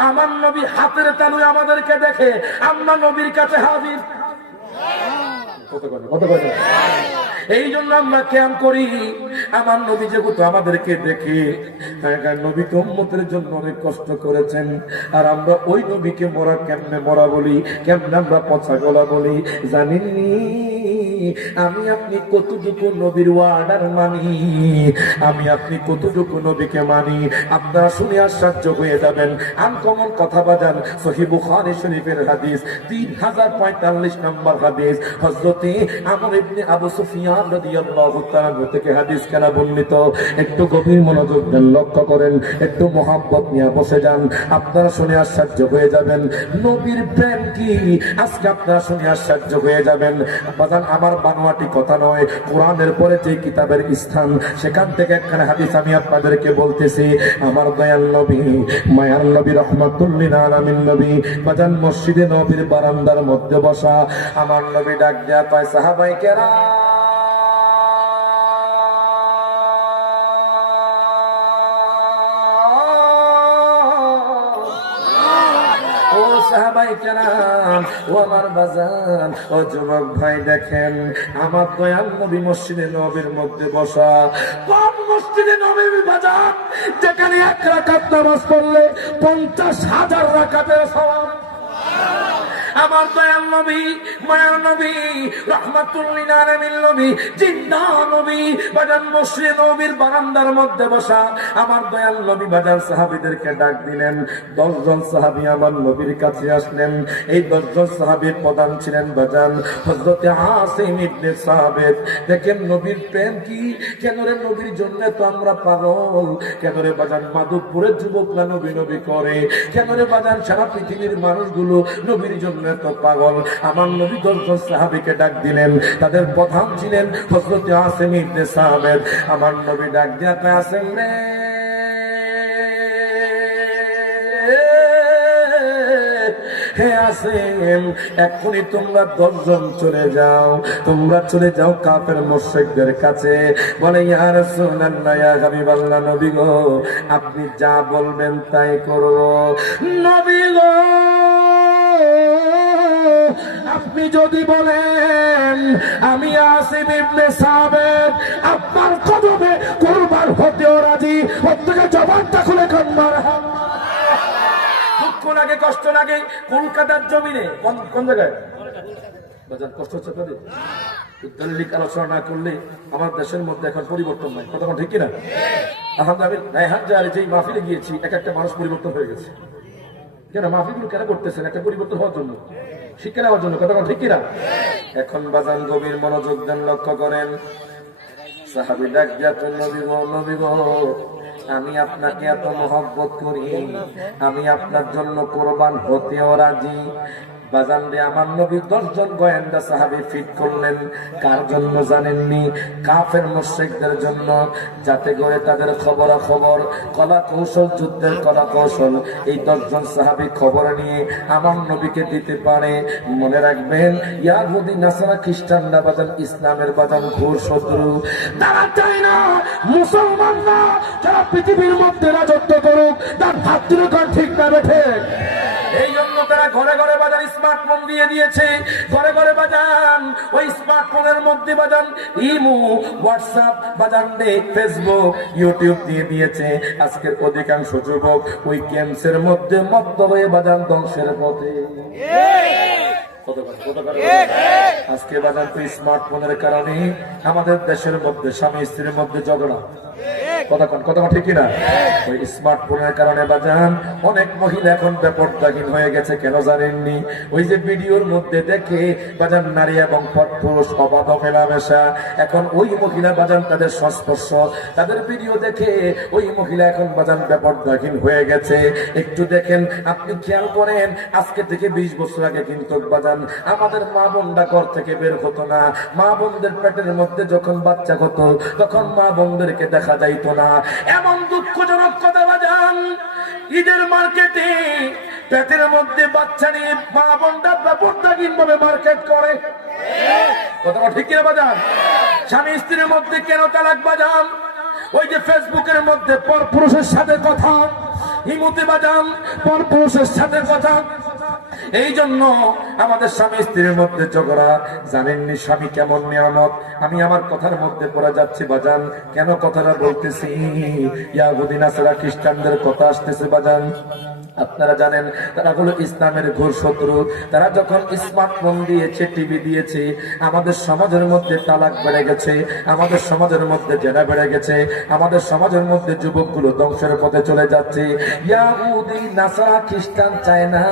আমার নবী হাতের তালুয় আমাদেরকে দেখে, আমরা নবীর কাছে হাজির। এই জন্য আমরা কিয়াম করি। আমার নবী যেহেতু আমাদেরকে দেখে, নবী তো উম্মতের জন্য অনেক কষ্ট করেছেন, আর আমরা ওই নবীকে মরা কেমনে মরা বলি, কেমনে আমরা পচা গলা বলি জানেননি? আমি আপনি কতটুকু নবীর ওয়ার্ডার মানি, আমি আপনি কতটুকু নবীকে মানি, আপনারা শুনে আশ্চর্য হয়ে যাবেন। আনকমন কথা বাজান, সহিহ বুখারী শরীফের হাদিস 3045 নম্বর হাদিস, হযরত আমর ইবনে আবু সুফিয়ান রাদিয়াল্লাহু তাআলা থেকে হাদিস কেনা বর্ণিত। একটু গভীর মনোযোগ দেন, লক্ষ্য করেন, একটু মহব্বত নিয়ে বসে যান, আপনারা শুনে আশ্চর্য হয়ে যাবেন। নবীর প্রেম কি আজকে আপনারা শুনে আশ্চর্য হয়ে যাবেন। বাজান আমার বানোয়াটি কথা নয়, কোরআনের পরে যে কিতাবের স্থান, সেখান থেকে একখানে হাদিস আমি আপনাদেরকে বলতেছি। আমার দয়াল নবী, মায়ার নবী, রহমাতুল লিল আলামিন নবী বাজান মসজিদে নবীর বারান্দার মধ্যে বসা। আমার নবী ডাক দেয়া পায়, সাহাবায়ে কেরাম, ও সাহাবায়ে কেরাম, ও আমার বাজান, ও যুবক ভাই, দেখেন আমার দয়াল নবী মসজিদে নবীর মধ্যে বসা। কোন মসজিদে নবী বাজান যেখানে এক রাকাত নামাজ পড়লে 50,000 রাকাতের সওয়াব। আমার দয়াল নবী, মায়ার নবী, রহমাতুল লিল আলামিন নবী, জিন্দা নবী বাজান মসজিদে নবীর বারান্দার মধ্যে বসা। আমার দয়াল নবী বাজান সাহাবীদেরকে ডাক দিলেন। 10 জন সাহাবী আমার নবীর কাছে আসলেন। এই 10 জন সাহাবীর প্রধান ছিলেন বাজান হযরত আসিম ইবনে সাবিত। দেখেন নবীর প্রেম কি, কেন রে নবীর জন্য তো আমরা পাগল, কেন রে বাজান মাধবপুরের যুবকরা নবী নবী করে, কেন রে বাজান সারা পৃথিবীর মানুষগুলো নবীর জন্য তো পাগল। আমার নবী 10 জন সাহাবীকে ডাক দিলেন, তাদের প্রধান ছিলেন হযরত আসিম ইবনে সাবিত। আমার নবী ডাক দিয়া কয়, আসিম রে, হে আসিম, এখনই তোমরা 10 জন চলে যাও, তোমরা চলে যাও কাফের মুশরিকদের কাছে। বলে, ইয়া রাসূলুল্লাহ, ইয়া হাবিবাল্লাহ, নবী গো আপনি যা বলবেন তাই করব। নবী গো আপনি যদি বলেন আমি আসিম ইবনে সাবিত আপনার কদমে কুরবান হতেও রাজি, প্রত্যেকে জবানটা খুলে কোন মারহাবা। দুঃখ লাগে, কষ্ট লাগে, কলকাতার জমিনে কোন জায়গায় বাজার কষ্ট হচ্ছে তাদের দৈনিক আলোচনা না করলে আমার দেশের মধ্যে এখন পরিবর্তন নাই। কথা ঠিক কিনা? আলহামদুলিল্লাহ, আমি রায়হান জাহারে যেই মাহফিলে গিয়েছি, এক একটা মানুষ পরিবর্তন হয়ে গেছে। কেন মাহফিলগুলো কেন করতেছেন? একটা পরিবর্তন হওয়ার জন্য, শিক্ষা নেওয়ার জন্য। কথা ঠিক কিনা? এখন বাজান গভীর মনোযোগ দেন, লক্ষ্য করেন। সাহাবী ডাক দিয়া কয়, নবী গো, নবী গো আমি আপনাকে এত মহব্বত করি, আমি আপনার জন্য কোরবান হতেও রাজি। বাজান রে, আমার নবী 10 জন গোয়েন্দা সাহাবী ফিট করলেন। কার জন্য জানেননি? কাফের মুশরিকদের জন্য, যাতে করে তাদের খবরাখবর, কলা কৌশল, যুদ্ধের কলা কৌশল এই 10 জন সাহাবী খবর নিয়ে আমার নবীকে দিতে পারে। মনে রাখবেন, ইয়াহুদি, নাসারা, খ্রিস্টানরা বাজান ইসলামের বাজান ঘোর শত্রু। তারা চায় না মুসলমানরা যারা পৃথিবীর মধ্যে রাজত্ব করুক। তার হাত তুলে কর, ঠিক না বেঠে? এই জন্য তারা ঘরে ঘরে বাজান স্মার্টফোন দিয়ে দিয়েছে, ঘরে ঘরে বাজান ওই স্মার্টফোনের মধ্যে বাজান ইমো, হোয়াটসঅ্যাপ, বাজান দে ফেসবুক, ইউটিউব দিয়ে দিয়েছে। আজকের অধিকাংশ যুবক ওই গেমসের মধ্যে মত্ত হয়ে বাজান ধ্বংসের পথে। আজকে বাজান তো স্মার্টফোনের কারণে আমাদের দেশের মধ্যে স্বামী স্ত্রীর মধ্যে ঝগড়া। কথা ঠিক কিনা? ওই স্মার্টফোনের কারণে বাজান অনেক মহিলা এখন বেপরদাহীন হয়ে গেছে। কেন জানেননি? ওই যে ভিডিওর মধ্যে দেখে বাজান নারী এবং পুরুষ অবাধ মেলামেশা, এখন ওই মহিলা বাজান তাদের সংস্পর্শ, তাদের ভিডিও দেখে ওই মহিলা এখন বাজান বেপরদাহীন হয়ে গেছে। একটু দেখেন, আপনি খেয়াল করেন, আজকে থেকে 20 বছর আগে কিন্তু বাজান আমাদের মা বোনরা ঘর থেকে বের হতো না। মা বোনদের পেটের মধ্যে যখন বাচ্চা হতো তখন মা বোনদেরকে দেখা যাইতো না। এমন দুঃখজনক কথা বাজান, ঈদের মার্কেটে পেটের মধ্যে বাচ্চা নিয়ে মা বোনরা বেপরদাহীন ভাবে মার্কেট করে। কথা ঠিক কিনা বাজান? স্বামী স্ত্রীর মধ্যে কেন তালাক বাজান? ওই যে ফেসবুকের মধ্যে পর পুরুষের সাথে কথা, হিমুতে বাজান পর পুরুষের সাথে কথা। এই জন্য আমাদের স্বামী স্ত্রীর মধ্যে ঝগড়া। জানেননি স্বামী কেমন নিয়ামত? আমি আমার কথার মধ্যে পড়ে যাচ্ছি বাজান। কেন কথাটা বলতেছি? ইয়াহুদি, নাসারা, খ্রিস্টানদের কথা আসতেছে বাজান। আপনারা জানেন তারা হলো ইসলামের ঘোর শত্রু। তারা যখন স্মার্টফোন দিয়েছে, টিভি দিয়েছে, আমাদের সমাজের মধ্যে তালাক বেড়ে গেছে, আমাদের সমাজের মধ্যে জেনা বেড়ে গেছে, আমাদের সমাজের মধ্যে যুবকগুলো ধ্বংসের পথে চলে যাচ্ছে। ইহুদি নাসারা খ্রিস্টান চায় না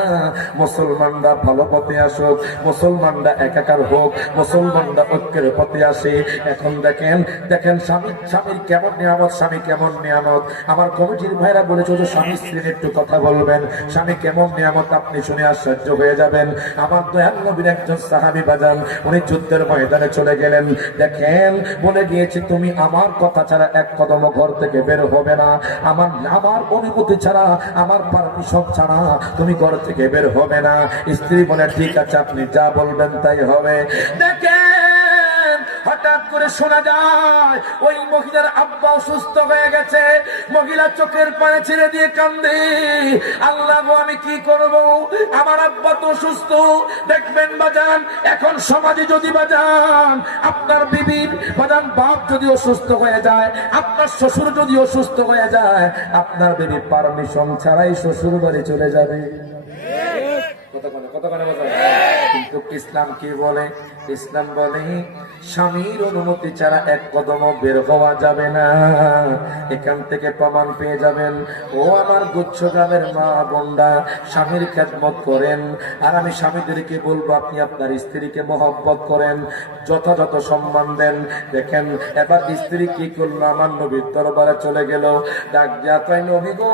মুসলমানরা ভালো পথে আসুক, মুসলমানরা একাকার হোক, মুসলমানরা ঐক্যের পথে আসে। এখন দেখেন দেখেন স্বামীর কেমন নিয়ামত, স্বামী কেমন নিয়ামত। আমার কমিটির ভাইরা বলেছে যে স্বামী স্ত্রীর একটু কথা বলবেন, স্বামী কেমন নিয়ামত আপনি শুনে আশ্চর্য হয়ে যাবেন। আমার দয়াল নবীর একজন সাহাবী বাজান, উনি যুদ্ধের ময়দানে চলে গেলেন। দেখেন বলে দিয়েছে তুমি আমার কথা ছাড়া এক কদম ঘর থেকে বের হবে না, আমার অনুমতি ছাড়া, আমার পারমিশন ছাড়া তুমি ঘর থেকে বের হবে না। স্ত্রী বলে ঠিক আছে, আপনি যা বলবেন তাই হবে। দেখেন হঠাৎ করে শোনা যায় ওই মহিলার আব্বা অসুস্থ হয়ে গেছে। মহিলা চোখের পানি ছেড়ে দিয়ে কান্দে, আল্লাহ গো আমি কি করব, আমার আব্বা তো অসুস্থ। দেখবেন বাজান এখন সমাজে যদি বাজান আপনার বিবির বাজান বাপ যদি অসুস্থ হয়ে যায়, আপনার শ্বশুর যদি অসুস্থ হয়ে যায়, আপনার বিবি পারমিশন ছাড়াই শ্বশুর বাড়ি চলে যাবে। কিন্তু ইসলাম কি বলে? ইসলাম বলে স্বামীর অনুমতি ছাড়া এক কদম বের হওয়া যাবে না। এখান থেকে প্রমাণ পেয়ে যাবেন। ও আমার গুচ্ছ গ্রামের মা বোনরা, স্বামীর খেদমত করেন। আর আমি স্বামীদেরকে বলবো আপনি আপনার স্ত্রীকে মহব্বত করেন, যথাযথ সম্মান দেন। দেখেন এবার স্ত্রী কি করলো, আমার নবীর দরবারে চলে গেল, ডাক দিয়া কয় নবী গো,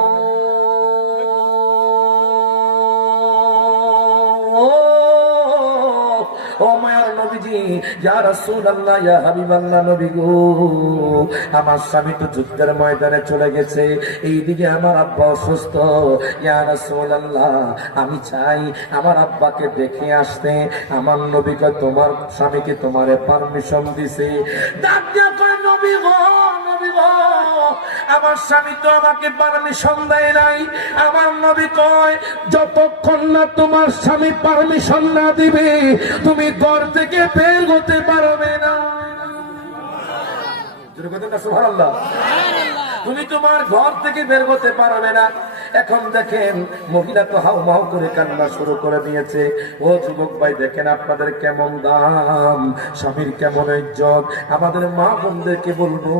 ও মায়ার নবীজি, ইয়া রাসূলুল্লাহ, ইয়া হাবিবাল্লাহ, নবী গো আমার স্বামী তো যুদ্ধের ময়দানে চলে গেছে, এইদিকে আমার আব্বা অসুস্থ। ইয়া রাসূলুল্লাহ আমি চাই আমার আব্বাকে দেখে আসতে। আমার নবী কয় তোমার স্বামীকে তোমারে পারমিশন দিছে। ডাক দিয়া কয় নবী গো, নবী গো আমার স্বামী তো আমাকে পারমিশন দেয় নাই। আমার নবী কয় যতক্ষণ না তোমার স্বামী পারমিশন না দিবে তুমি ঘর থেকে বের হতে পারবে না। সুবহানাল্লাহ, তুমি তোমার ঘর থেকে বের হতে পারবে না। এখন দেখেন মহিলা তো হাউ মাউ করে কান্না শুরু করে দিয়েছে। ও যুবক ভাই দেখেন আপনাদের কেমন দাম, স্বামীর কেমন ইজ্জত। আমাদের মা বোনদেরকে বলবো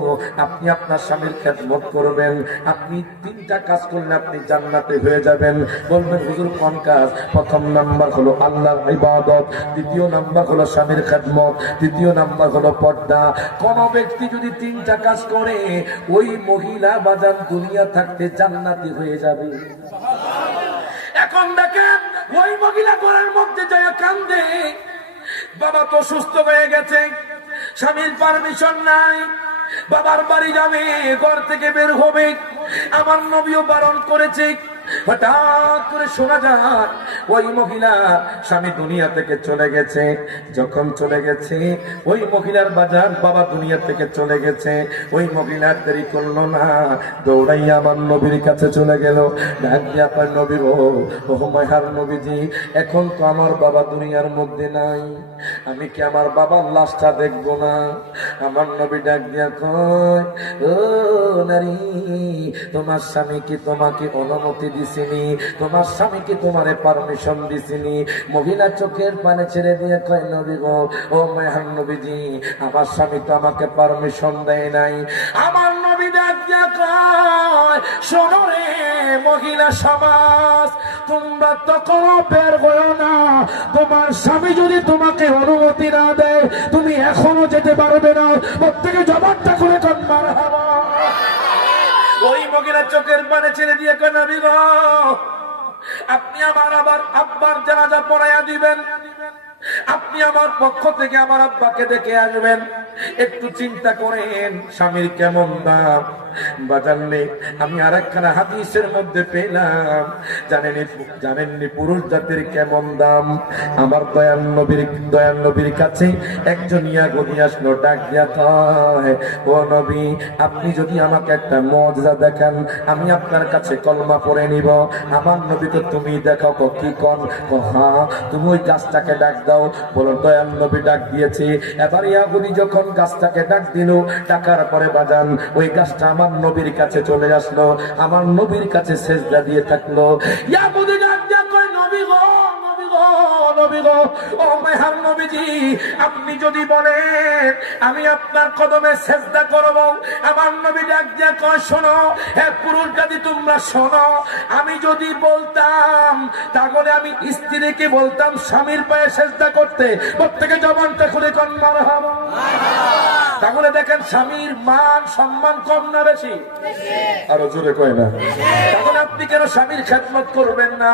আপনি আপনার স্বামীর খেদমত করবেন। আপনি 3টা কাজ করলে আপনি জান্নাতে হয়ে যাবেন। বলবেন হুজুর কোন কাজ? প্রথম নাম্বার হলো আল্লাহর ইবাদত, দ্বিতীয় নাম্বার হলো স্বামীর খেদমত, তৃতীয় নাম্বার হলো পর্দা। কোন ব্যক্তি যদি 3টা কাজ করে ওই মহিলা বাজান দুনিয়া থাকতে জান্নাতি হয়ে যাবে। এখন দেখেন ওই মহিলা ঘরের মধ্যে যায় কান্দে, বাবা তো সুস্থ হয়ে গেছে, স্বামীর পারমিশন নাই, বাবার বাড়ি যাবে, ঘর থেকে বের হবে। আমার নবীও বারণ করেছে। হঠাৎ করে শোনা যায় ওই মহিলা স্বামী দুনিয়া থেকে চলে গেছে। যখন চলে গেছে ওই মহিলার বাজার বাবা দুনিয়া থেকে চলে গেছে, ওই মহিলার দেরি করলো না, দৌড়াইয়া আমার নবীর কাছে চলে গেল। ডাক দিয়া কয় নবী ও মায়ার নবীজি, এখন তো আমার বাবা দুনিয়ার মধ্যে নাই, আমি কি আমার বাবার লাশটা দেখবো না? আমার নবী ডাক দিয়া কয় ও নারী, তোমার স্বামী কি তোমাকে অনুমতি দিছিনি? তোমার স্বামী কি তোমারে পারমিশন দিছিনি? মহিলা চোখের পানি ছেড়ে দিয়ে কয় নবী গো, ও মায়ার নবীজি, আমার স্বামী তো আমাকে পারমিশন দেয় নাই। আমার নবী ডাক দিয়া কয় শোনো রে মহিলা সমাজ, তোমরা তখন বের হও না। তোমার স্বামী যদি তোমাকে অনুমতি না দেয় তুমি এখনো যেতে পারবে না। প্রত্যেকে জবাবটা করে কন মারহাবা। ওই মহিলা চোখের পানি ছেড়ে দিয়ে কয় নবী গো, আপনি আমার আবার আব্বার জানাজা পড়াইয়া দিবেন, আপনি আমার পক্ষ থেকে আমার আব্বাকে দেখে আসবেন। একটু চিন্তা করেন স্বামীর কেমন দাম। বাজাননি আমি আর একখানা হাদিসের মধ্যে পেলাম, জানেননি পুরুষ জাতির কেমন দাম। আমার দয়াল নবীর কাছে একজন ইয়াহুদী আসলো, ডাক দিয়া কয় ও নবী, আপনি যদি আমাকে একটা মুআজিজা দেখান আমি আপনার কাছে কলমা পড়ে নিব। আমার নবী তো তুমি দেখাও। কি কন? হ্যাঁ, তুমি ওই গাছটাকে ডাক দাও। বলো দয়াল নবী ডাক দিয়েছে। এবার ইয়াহুদী যখন গাছটাকে ডাক দিল, ডাকার পরে বাজান ওই গাছটা আমার নবীর কাছে চলে আসলো, আমার নবীর কাছে সেজদা দিয়ে থাকলো। ইয়া মুদি ডাক দিয়া কয়, নবী গো, নবী গো, নবী গো, ও মেহার নবীজি, আপনি যদি বলেন আমি আপনার কদমে সেজদা করব। আমার নবী ডাক দিয়া কয়, শোনো হে পুরুষ জাতি, তোমরা শোনো, আমি যদি বলতাম তাহলে আমি স্ত্রীকে বলতাম স্বামীর পায়ে সেজদা করতে। প্রত্যেকে জবানটা খুলে কোন মারহাবা। তাহলে দেখেন স্বামীর মান সম্মান কম না বেশি? আরো জোরে কয় না? তখন আপনি কেন স্বামীর খেদমত করবেন না?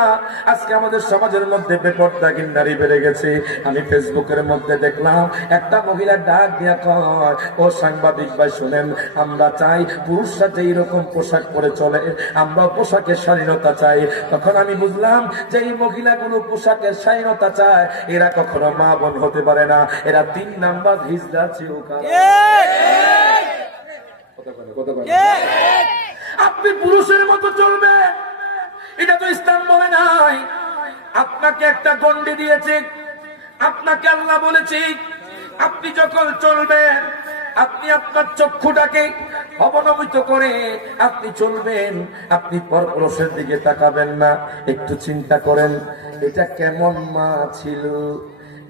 আজকে আমাদের সমাজের মধ্যে বেপরদাগিন নারী বেড়ে গেছে। আমি ফেসবুকের মধ্যে দেখলাম একটা মহিলা ডাক দিয়া কয়, ও সাংবাদিক ভাই শুনেন, আমরা চাই পুরুষরা যে এইরকম পোশাক পরে চলে, আমরা পোশাকের স্বাধীনতা চাই। তখন আমি বুঝলাম যে এই মহিলাগুলো পোশাকের স্বাধীনতা চায়, এরা কখনো মা বোন হতে পারে না, এরা 3 নাম্বার হিজড়া চিরকাল। আপনি পুরুষের মতো চলবে, এটা তো ইসলাম বলে নাই। আপনাকে একটা গন্ডি দিয়েছে, আপনাকে আল্লাহ বলেছে আপনি যখন চলবেন, আপনি আপনার চক্ষুটাকে অবনমিত করে আপনি চলবেন, আপনি পরপুরুষের দিকে তাকাবেন না। একটু চিন্তা করেন, এটা কেমন মা ছিল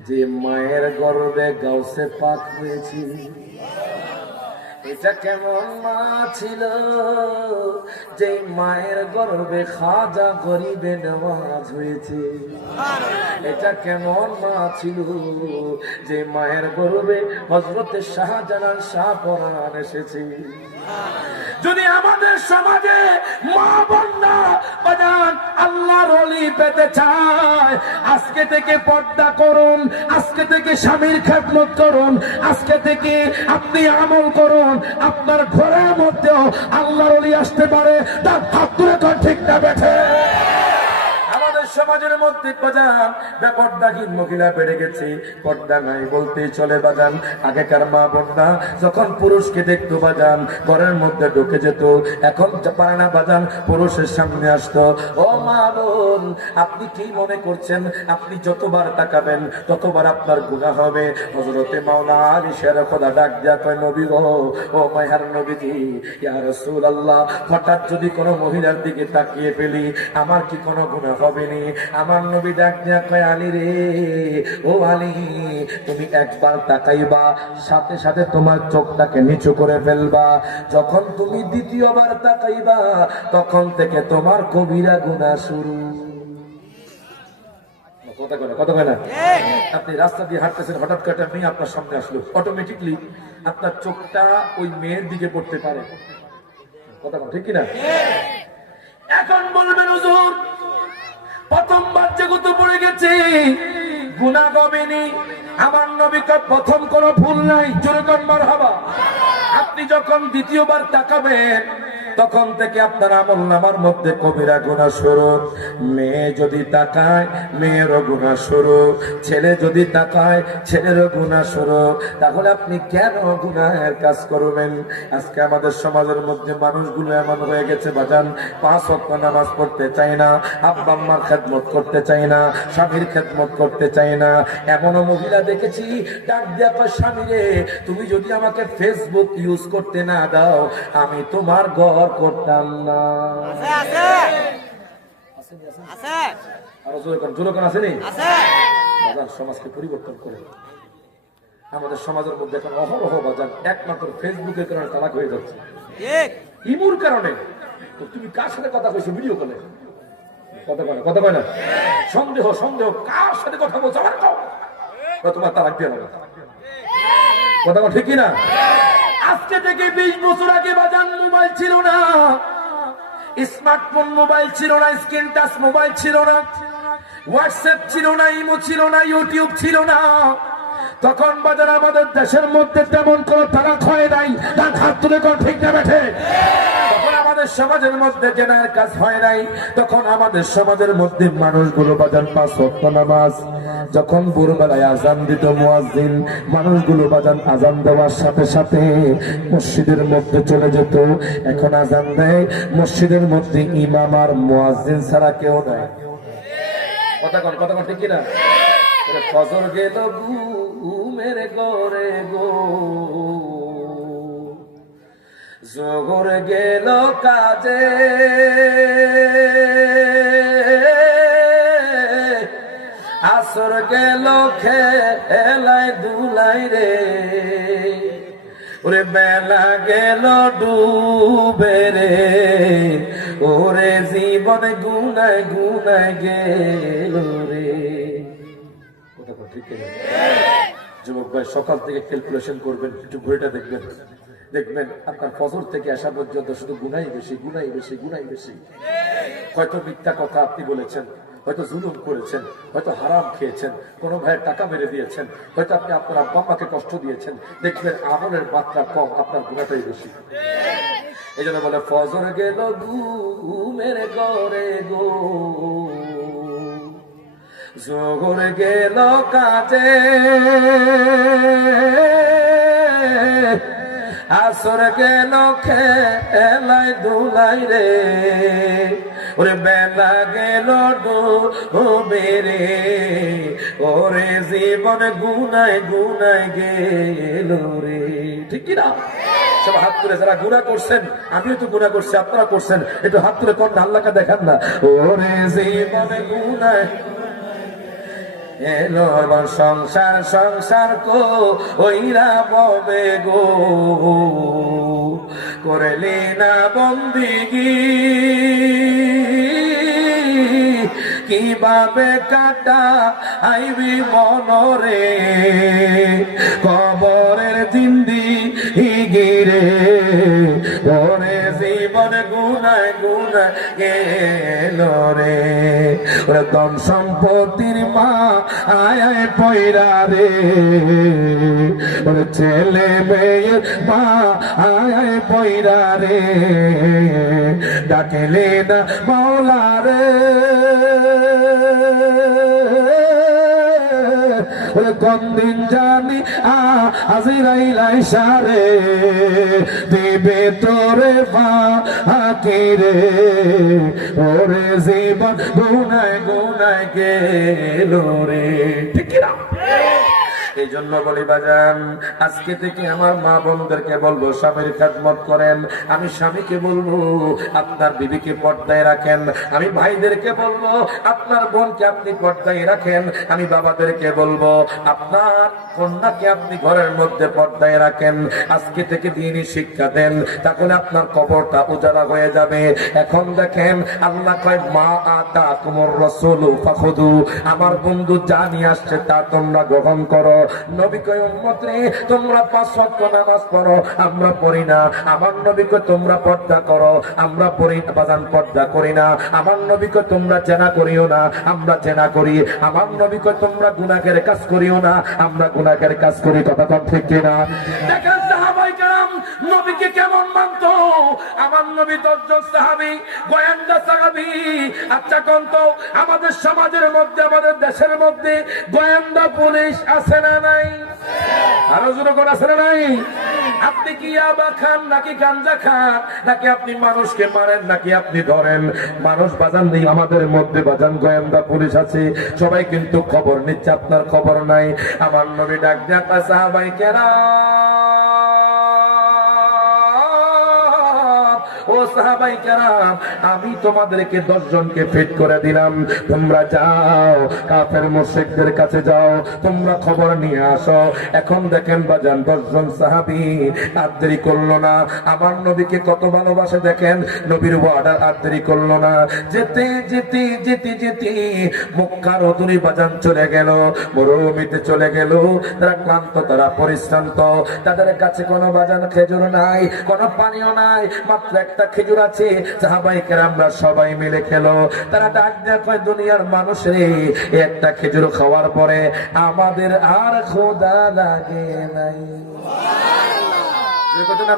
যে মায়ের গর্ভে গাউসে পাক হয়েছে? এটা কেমন মা ছিল যে মায়ের গর্ভে খাজা গরিবে নেওয়াজ হয়েছে? এটা কেমন মা ছিল যে মায়ের গর্ভে হযরতে শাহজালাল শাহপরাণ এসেছে? যদি আমাদের সমাজে মা বোনরা বাজান আল্লাহর ওলি পেতে চায়, আজকে থেকে পর্দা করুন, আজকে থেকে স্বামীর খেদমত করুন, আজকে থেকে আপনি আমল করুন, আপনার ঘরের মধ্যেও আল্লাহর ওলি আসতে পারে। তার হাত তুলে কর, ঠিক না বেঠে? আমাদের সমাজের মধ্যে বাজান বেপরদাহীন মহিলা বেড়ে গেছে, পর্দা নাই বলতেই চলে বাজান। আগেকার মা বোনরা যখন পুরুষকে দেখতো বাজান ঘরের মধ্যে ঢুকে যেত, এখন পারে না বাজান, পুরুষের সামনে আসতো। ও মা বোন, আপনি কি মনে করছেন আপনি যতবার তাকাবেন ততবার আপনার গুনাহ হবে? হযরতে মাওলা আলী শের খোদা ডাক দিয়া কয়, নবী গো, ও মায়ার নবীজি, ইয়া রাসূলুল্লাহ, হঠাৎ যদি কোনো মহিলার দিকে তাকিয়ে ফেলি আমার কি কোনো গুনাহ হবে নি? আমার নবী ডাক দিয়া কয়, আলী রে, ও আলী, তুমি একবার তাকাইবা, সাথে সাথে তোমার চোখটাকে নিচু করে ফেলবা। যখন তুমি দ্বিতীয়বার তাকাইবা তখন থেকে তোমার কবিরা গুনাহ শুরু। কথা কয় না? আপনি রাস্তা দিয়ে হাঁটতেছেন, হঠাৎ করে একটা মেয়ে আপনার সামনে আসলো, অটোমেটিকলি আপনার চোখটা ওই মেয়ের দিকে পড়তে পারে। কথা ঠিক কিনা? এখন বলবেন হুজুর, প্রথমবার যেহেতু পড়ে গেছে গুনাহ হবেনি। আমার নবী কয়, প্রথম কোনো ভুল নাই, জোরে কোন মারহাবা। আপনি যখন দ্বিতীয়বার তাকাবেন তখন থেকে আপনার আমলনামার মধ্যে কবিরা গুনাহ শুরু। মেয়ে যদি তাকায় মেয়েরও গুনাহ শুরু, ছেলে যদি তাকায় ছেলেরও গুনাহ শুরু। তাহলে আপনি কেন গুনাহের কাজ করবেন? আজকে আমাদের সমাজের মধ্যে মানুষগুলো এমন হয়ে গেছে বাজান, 5 ওয়াক্ত নামাজ পড়তে চায় না, আব্বা আম্মার খেদমত করতে চায় না, স্বামীর খেদমত করতে চায় না। এমনও মহিলা দেখেছি ডাক দিয়া কয়, স্বামী রে, তুমি যদি আমাকে ফেসবুক ইউজ করতে না দাও আমি তোমার ঘর করতাম না। সমাজকে পরিবর্তন করে আমাদের সমাজের মধ্যে এখন অহরহ বাজার একমাত্র ফেসবুকের কারণে তালাক হয়ে যাচ্ছে, ইমুর কারণে। তো তুমি কার সাথে কথা কইছো ভিডিও কলে? কথা কয় না? সন্দেহ সন্দেহ, কার সাথে কথা বলছো আমার কও, তোমার তালাক দিয়ে হবে। কথা ঠিক কিনা? আজকে থেকে 20 বছর আগে বাজান মোবাইল ছিল না, স্মার্টফোন মোবাইল ছিল না, স্ক্রিন টাচ মোবাইল ছিল না, হোয়াটসঅ্যাপ ছিল না, ইমো ছিল না, ইউটিউব ছিল না। তখন বাজার আমাদের দেশের মধ্যে তেমন কোনো তালাক হয় নাই। তার হাত তুলে কোন ঠিক না বেঠে? তখন আমাদের সমাজের মধ্যে জেনার কাজ হয় নাই। তখন আমাদের সমাজের মধ্যে মানুষগুলো বাজান 5 ওয়াক্ত নামাজ, যখন ভোরবেলায় আজান দিত মুয়াজ্জিন, মানুষগুলো বাজান আজান দেওয়ার সাথে সাথে মসজিদের মধ্যে চলে যেত। এখন আজান দেয় মসজিদের মধ্যে ইমাম আর মুয়াজ্জিন ছাড়া কেউ নাই। কথা ঠিক কিনা? ফজর গেল ঘুমের ঘরে গো, জোহর গেল কাজে আসর গেল খেলায় দুলাই রে ওরে বেলা গেল ডুবে রে ওরে জীবন গুনায় গুনায় গেল রে। কথা কথা ঠিক আছে? যুবক ভাই সকাল থেকে ক্যালকুলেশন করবেন, একটু ঘড়িটা দেখবেন, দেখবেন আপনার ফজর থেকে আসা পর্যন্ত শুধু গুনাই বেশি, গুনাই বেশি, গুনাই বেশি। হয়তো মিথ্যা কথা আপনি বলেছেন, হয়তো জুলুম করেছেন, হয়তো হারাম খেয়েছেন, কোনো ভাইয়ের টাকা মেরে দিয়েছেন, হয়তো আপনি আপনার আব্বা আম্মাকে কষ্ট দিয়েছেন। দেখবেন আমলের মাত্রা কম, আপনার গুনাহটাই বেশি। এই জন্য বলে ফজর গেল ঘুমের ঘরে গো, জোহর গেল কাজে আসর গেল খেলায় দুলাই রে ওরে বেলা গেল ডুবে রে ওরে জীবন গুনায় গুনায় গেল রে। ঠিক কিনা? সব হাত তুলে যারা গুনাহ করছেন, আমিও তো গুনাহ করছি, আপনারা করছেন, একটু হাত তুলে কোন আল্লাহকে দেখান না। ওরে জীবন গুনায় এলো সংসার সংসার কো ওইরা ববে গো করলি না বন্দিগি কিভাবে কাটা আইবি মনরে কবরের জিন্দি গিরে ওরে জীবন গুনায় গুনায় গেল রে ওরে ধন সম্পত্তির মা আয় আয় পয়রা রে ওরে ছেলে মেয়ের মা আয় আয় পয়রা রে ডাকেলে না মাওলা রে ওরে কোন দিন জানি আজরাইল সারে দেবে তোরে ফাঁকি রে ওরে জীবন গুনায় গুনায় গেল রে। ঠিক কিনা? এই জন্য বলি বাজান, আজকে থেকে আমার মা বোনদেরকে বলবো স্বামীর খেদমত করেন। আমি স্বামীকে বলবো আপনার বিবিকে পর্দায় রাখেন। আমি ভাইদেরকে বলবো আপনার বোনকে আপনি পর্দায় রাখেন। আমি বাবাদেরকে বলবো আপনার কন্যাকে আপনি ঘরের মধ্যে পর্দায় রাখেন। আজকে থেকে দিনই শিক্ষা দেন, তাহলে আপনার কবরটা উজালা হয়ে যাবে। এখন দেখেন আল্লাহ কয় মা আতা কুমর রাসূলু ফাখুদু, আমার বন্ধু যা নিয়ে আসছে তা তোমরা গ্রহণ করো। নবী কয় উম্মত রে তোমরা 5 ওয়াক্ত নামাজ পড়ো, আমরা পড়ি না। আমার নবী কয় তোমরা পর্দা করো, আমরা পড়ি বাজান পর্দা করি না। আমার নবী কয় তোমরা জেনা করিও না, আমরা জেনা করি। আমার নবী কয় তোমরা গুনাহের কাজ করিও না, আমরা গুনাহের কাজ করি। কথা কম ঠিক কিনা? দেখেন সাহাবায়ে কেরাম নবীকে কেমন মানতো। আমার নবী 10 জন সাহাবী, গোয়েন্দা সাহাবী। আচ্ছা কোন তো আমাদের সমাজের মধ্যে, আমাদের দেশের মধ্যে গোয়েন্দা পুলিশ আছে না নাই? আরো জোরে করে আছে না নাই? আপনি কি ইয়াবা খান নাকি গাঞ্জা খান, নাকি আপনি মানুষকে মারেন নাকি আপনি ধরেন? মানুষ বাজান নেই আমাদের মধ্যে, বাজান গোয়েন্দা পুলিশ আছে। সবাই কিন্তু খবর নিচ্ছে, আপনার খবর নাই। আমার নবী ডাক দেয়া সাহাবায়ে কেরাম, ও সাহাবায়ে কেরাম, আমি তোমাদেরকে 10 জনকে ফিট করে দিলাম। তোমরা যাও কাফের মুশরিকদের কাছে যাও, তোমরা খবর নিয়ে আসো। এখন দেখেন বাজান 10 জন সাহাবী আর দেরি করলো না। আমার নবীকে কত ভালোবাসে দেখেন, নবীর ওয়ার্ডার আর দেরি করলো না। যেতে যেতে যেতে যেতে মক্কার অদূরে বাজান চলে গেল, মরুভূমিতে চলে গেল। তারা ক্লান্ত, তারা পরিশ্রান্ত, তাদের কাছে কোনো বাজান খেজুর নাই, কোনো পানিও নাই, মাত্র একটা খেজুর আছে। সাহাবায়ে কেরামরা সবাই মিলে খেলো। তারা ডাক দেয়া কয় দুনিয়ার মানুষ রে, একটা খেজুর খাওয়ার পরে আমাদের আর ক্ষুধা লাগে নাই।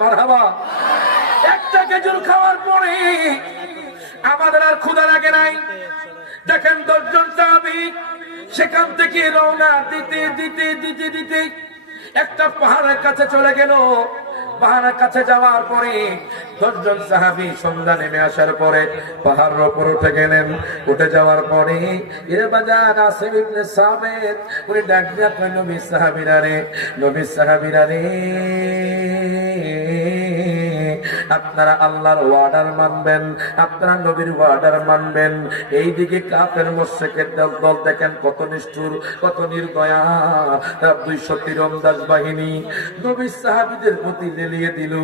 মারহাবা। একটা খেজুর খাওয়ার পরে আমাদের আর ক্ষুধা লাগে নাই। দেখেন 10 জন সাহাবী সেখান থেকে রওনা দিতে দিতে দিতে দিতে একটা পাহাড়ের কাছে চলে গেল। পাহাড়ের কাছে যাওয়ার পরে 10 জন সাহাবী সন্ধ্যা নেমে আসার পরে পাহাড়ের উপর উঠে গেলেন। উঠে যাওয়ার পরে এর বাজার আসিম ইবনে সাবিত উনি ডাক দিয়া কয় নবী সাহাবীরা রে, নবী সাহাবীরা রে, আপনারা আল্লাহর ওয়ার্ডার মানবেন, আপনারা নবীর ওয়ার্ডার মানবেন। এইদিকে কাফের মুশরিকের দল দেখেন কত নিষ্ঠুর, কত নির্দয়া। 200 তীরন্দাজ বাহিনী নবীর সাহাবীদের প্রতি লেলিয়ে দিল।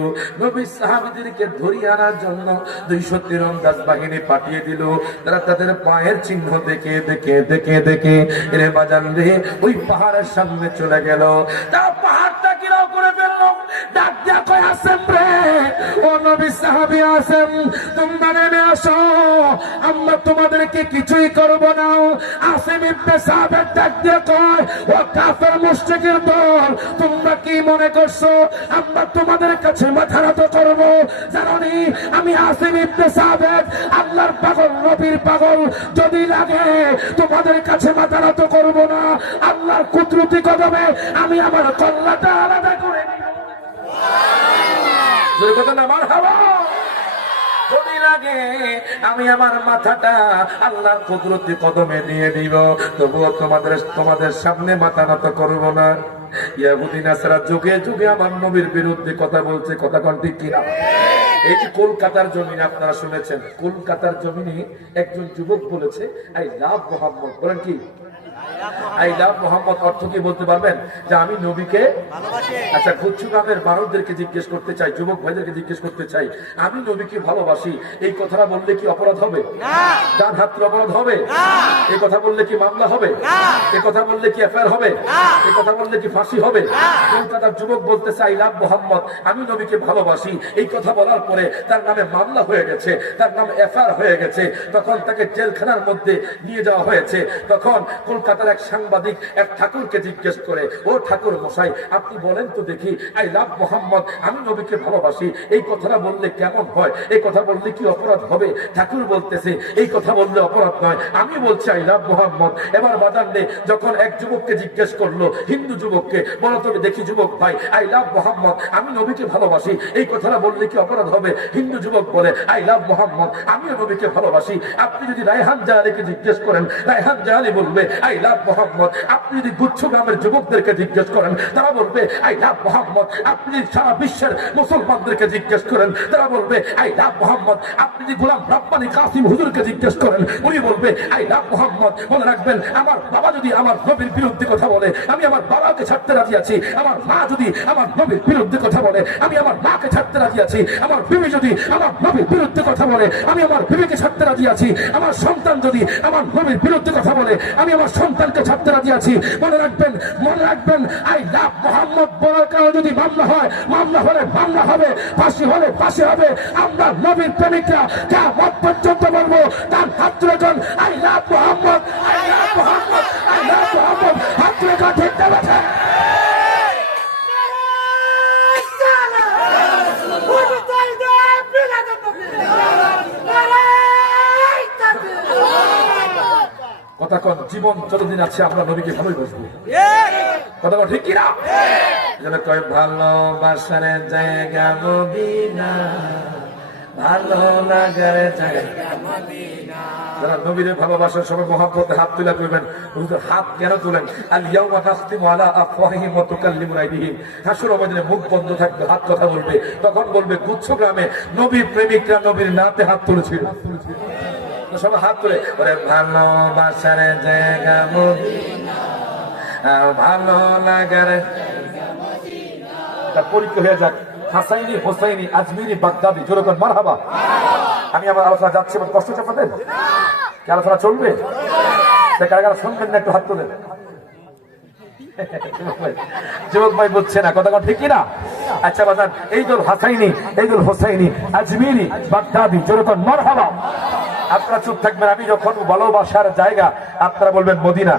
নবীর সাহাবীদেরকে ধরিয়ে আনার জন্য 200 তীরন্দাজ বাহিনী পাঠিয়ে দিল। তারা তাদের পায়ের চিহ্ন দেখে দেখে দেখে দেখে এরে বাজান রে ওই পাহাড়ের সামনে চলে গেল। তারা পাহাড়টা কিরাও করে ফেললো। ডাক দিয়া কয় আসেন রে, ও নবী সাহাবী আসেন, তোমরা নেমে আসো, আমরা তোমাদেরকে কিছুই করব না। আসেম ইবনে সাবের ডাক দিয়া কয়, ও কাফের মুশরিকের দল, তোমরা কি মনে করছো আমরা তোমাদের কাছে মাথা নত করব? জানোনি আমি আসেম ইবনে সাবের আল্লাহর পাগল, নবীর পাগল, যদি লাগে তোমাদের কাছে মাথা নত করব না। আল্লাহর কুদরতি কদমে আমি আমার কল্লাটা আলাদা করে নিব। যদি লাগে আমি আমার মাথাটা আল্লাহর কুদরতি কদমে দিয়ে দিব, তবুও তোমাদের সামনে মাথা নত করব না। ইহুদি নাসারা যুগে যুগে আমার নবীর বিরুদ্ধে কথা বলছে, কথা কোন ঠিক কিনা? এই যে কলকাতার জমিনে আপনারা শুনেছেন, কলকাতার জমিনে একজন যুবক বলেছে আই লাভ মোহাম্মদ। বলেন কি আই লাভ মোহাম্মদ অর্থ কি বলতে পারবেন? যে আমি নবীকে ভালোবাসি। আচ্ছা, গুচ্ছ গ্রামের মানুষদেরকে জিজ্ঞেস করতে চাই, যুবক ভাইদেরকে জিজ্ঞেস করতে চাই, আমি নবীকে ভালোবাসি, এই কথাটা বললে কি অপরাধ হবে? ডান হাতের অপরাধ হবে? এই কথা বললে কি মামলা হবে? এই কথা বললে কি এফআইআর হবে? এই কথা বললে কি ফাঁসি হবে? কলকাতার যুবক বলতে চাই লাভ মোহাম্মদ, আমি নবীকে ভালোবাসি, এই কথা বলার পরে তার নামে মামলা হয়ে গেছে, তার নাম এফআইআর হয়ে গেছে, তখন তাকে জেলখানার মধ্যে নিয়ে যাওয়া হয়েছে। তখন কলকাতার এক সাংবাদিক এক ঠাকুরকে জিজ্ঞেস করে, ও ঠাকুর মশাই আপনি বলেন তো দেখি, আই লাভ মোহাম্মদ, আমি নবীকে ভালোবাসি, এই কথাটা বললে কেমন হয়? এই কথা বললে কি অপরাধ হবে? ঠাকুর বলতেছে এই কথা বললে অপরাধ নয়, আমি বলছি আই লাভ মোহাম্মদ। এবার বাজারে যখন এক যুবককে জিজ্ঞেস করলো, হিন্দু যুবককে, বলো তবে দেখি যুবক ভাই, আই লাভ মোহাম্মদ, আমি নবীকে ভালোবাসি, এই কথাটা বললে কি অপরাধ হবে? হিন্দু যুবক বলে আই লাভ মোহাম্মদ, আমিও নবীকে ভালোবাসি। আপনি যদি রায়হান জাহালিকে জিজ্ঞেস করেন, রায়হান জাহালি বলবে আই লাভ মোহাম্মদ। আপনি যদি গুচ্ছ গ্রামের যুবকদেরকে জিজ্ঞেস করেন, তারা বলবে আই লাভ মোহাম্মদ। আপনি যদি সারা বিশ্বের মুসলমানদেরকে জিজ্ঞেস করেন, তারা বলবে আই লাভ মোহাম্মদ। আপনি যদি গোলাম রব্বানী কাসিম হুজুরকে জিজ্ঞেস করেন, উনি বলবে আই লাভ মোহাম্মদ। মনে রাখবেন, আমার বাবা যদি আমার নবীর বিরুদ্ধে কথা বলে, আমি আমার বাবাকে ছাড়তে রাজি আছি। আমার মা যদি আমার নবীর বিরুদ্ধে কথা বলে, আমি আমার মাকে ছাড়তে রাজি আছি। আমার বিবি যদি আমার নবীর বিরুদ্ধে কথা বলে, আমি আমার বিবিকে ছাড়তে রাজি আছি। আমার সন্তান যদি আমার নবীর বিরুদ্ধে কথা বলে, আমি আমার সন্তানকে ছাড়তে রাজি আছি। মনে রাখবেন আই লাভ মোহাম্মদ বলার কারণে যদি মামলা হয়, মামলা হলে মামলা হবে, ফাঁসি হলে ফাঁসি হবে। আমরা নবীর প্রেমিকরা কিয়ামত পর্যন্ত বলবো, তার হাত তুলে যখন I love Mohammad, I love Mohammad, I love Mohammad, হাত তুলে যখন ঠিক দেবে। কথা কন, জীবন যতদিন আছে আমরা নবীকে ভালোই বসবো। কথা কন ঠিক কিনা? কয় ভালোবাসার জায়গা মদিনা, ভালো লাগার জায়গা মদিনা। যারা নবীর ভালোবাসার সবাই মহব্বতে হাত তুলে করবেন। হাত কেন তুলেন? আল ইয়াউমা নাখতিমু আলা আফওয়াহিহিম ওয়া তুকাল্লিমুনা আইদিহিম। হাসরের ময়দানে মুখ বন্ধ থাকবে, হাত কথা বলবে। তখন বলবে গুচ্ছ গ্রামে নবীর প্রেমিকরা নবীর নাতে হাত তুলেছিল। সবাই হাত তুলে ওরে ভালোবাসার জায়গা মদিনা, ভালো লাগার পরীক্ষা হয়ে যাক। হাসাইনি, হোসাইনি, আজমিরি, বাগদাদি, জোরকন মারহাবা। আমি আমার আলোচনা যাচ্ছি, কষ্ট হচ্ছে আপনাদের? কি আলোচনা চলবে? কারা কারা শুনবেন না একটু হাত তুলে? যুবক ভাই বুঝছে না, কথা ঠিক না? আচ্ছা বাজান, এই দল হাসাইনি, এই দল হোসাইনি, আজমিরি, বাগদাদি, জোরকন মারহাবা। আপনারা চুপ থাকবেন। আমি যখন ভালোবাসার জায়গা আপনারা বলবেন মদিনা,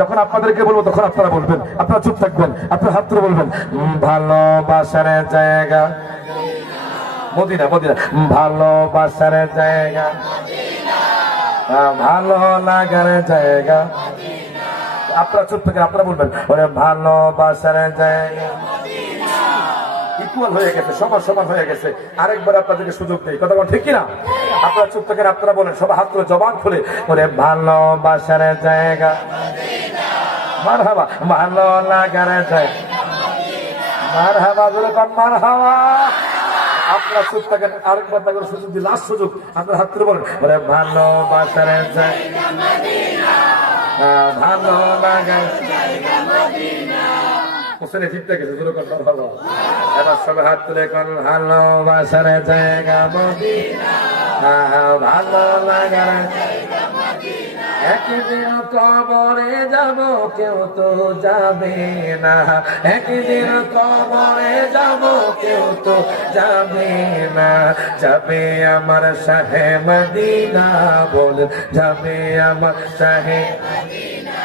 যখন আপনাদেরকে বলবো তখন আপনারা বলবেন। আপনারা চুপ থাকবেন, আপনার হাত ধরে বলবেন ভালোবাসার জায়গা মদিনা, মদিনা, ভালোবাসার জায়গা, ভালো লাগার জায়গা। আপনারা চুপ থাকেন, আপনারা বলবেন ওরে ভালোবাসার জায়গা। ইকুয়াল হয়ে গেছে, সমান সমান হয়ে গেছে। আরেকবার আপনাদেরকে সুযোগ দেই, কথা বল ঠিক কিনা? আপনারা চুপ থাকেন, আপনারা বলেন সবাই হাত তুলে জবান খুলে ওরে ভালোবাসার জায়গা, মারহাবা, ভালো লাগার জায়গা, মারহাবা, জোরে কর মারহাবা। আপনারা চুপ থাকেন, আরেকবার তাকে সুযোগ দিই, লাস্ট সুযোগ। আমরা হাত তুলে বলেন, ওরে ভালোবাসার জায়গা মদিনা, ভালো লাগার জায়গা মদিনা। হোসেনে ঠিক থাকে যেগুলো কথা ভালো। এবার সবাই হাত তুলে কোন ভালোবাসার জায়গা মদিনা, ভালো লাগার জায়গা মদিনা। একদিন কবরে যাব কেউ তো যাবে না, একদিন কবরে যাব কেউ তো যাবে না। যাবে আমার শাহে মদিনা, বল যাবে আমার শাহে মদিনা,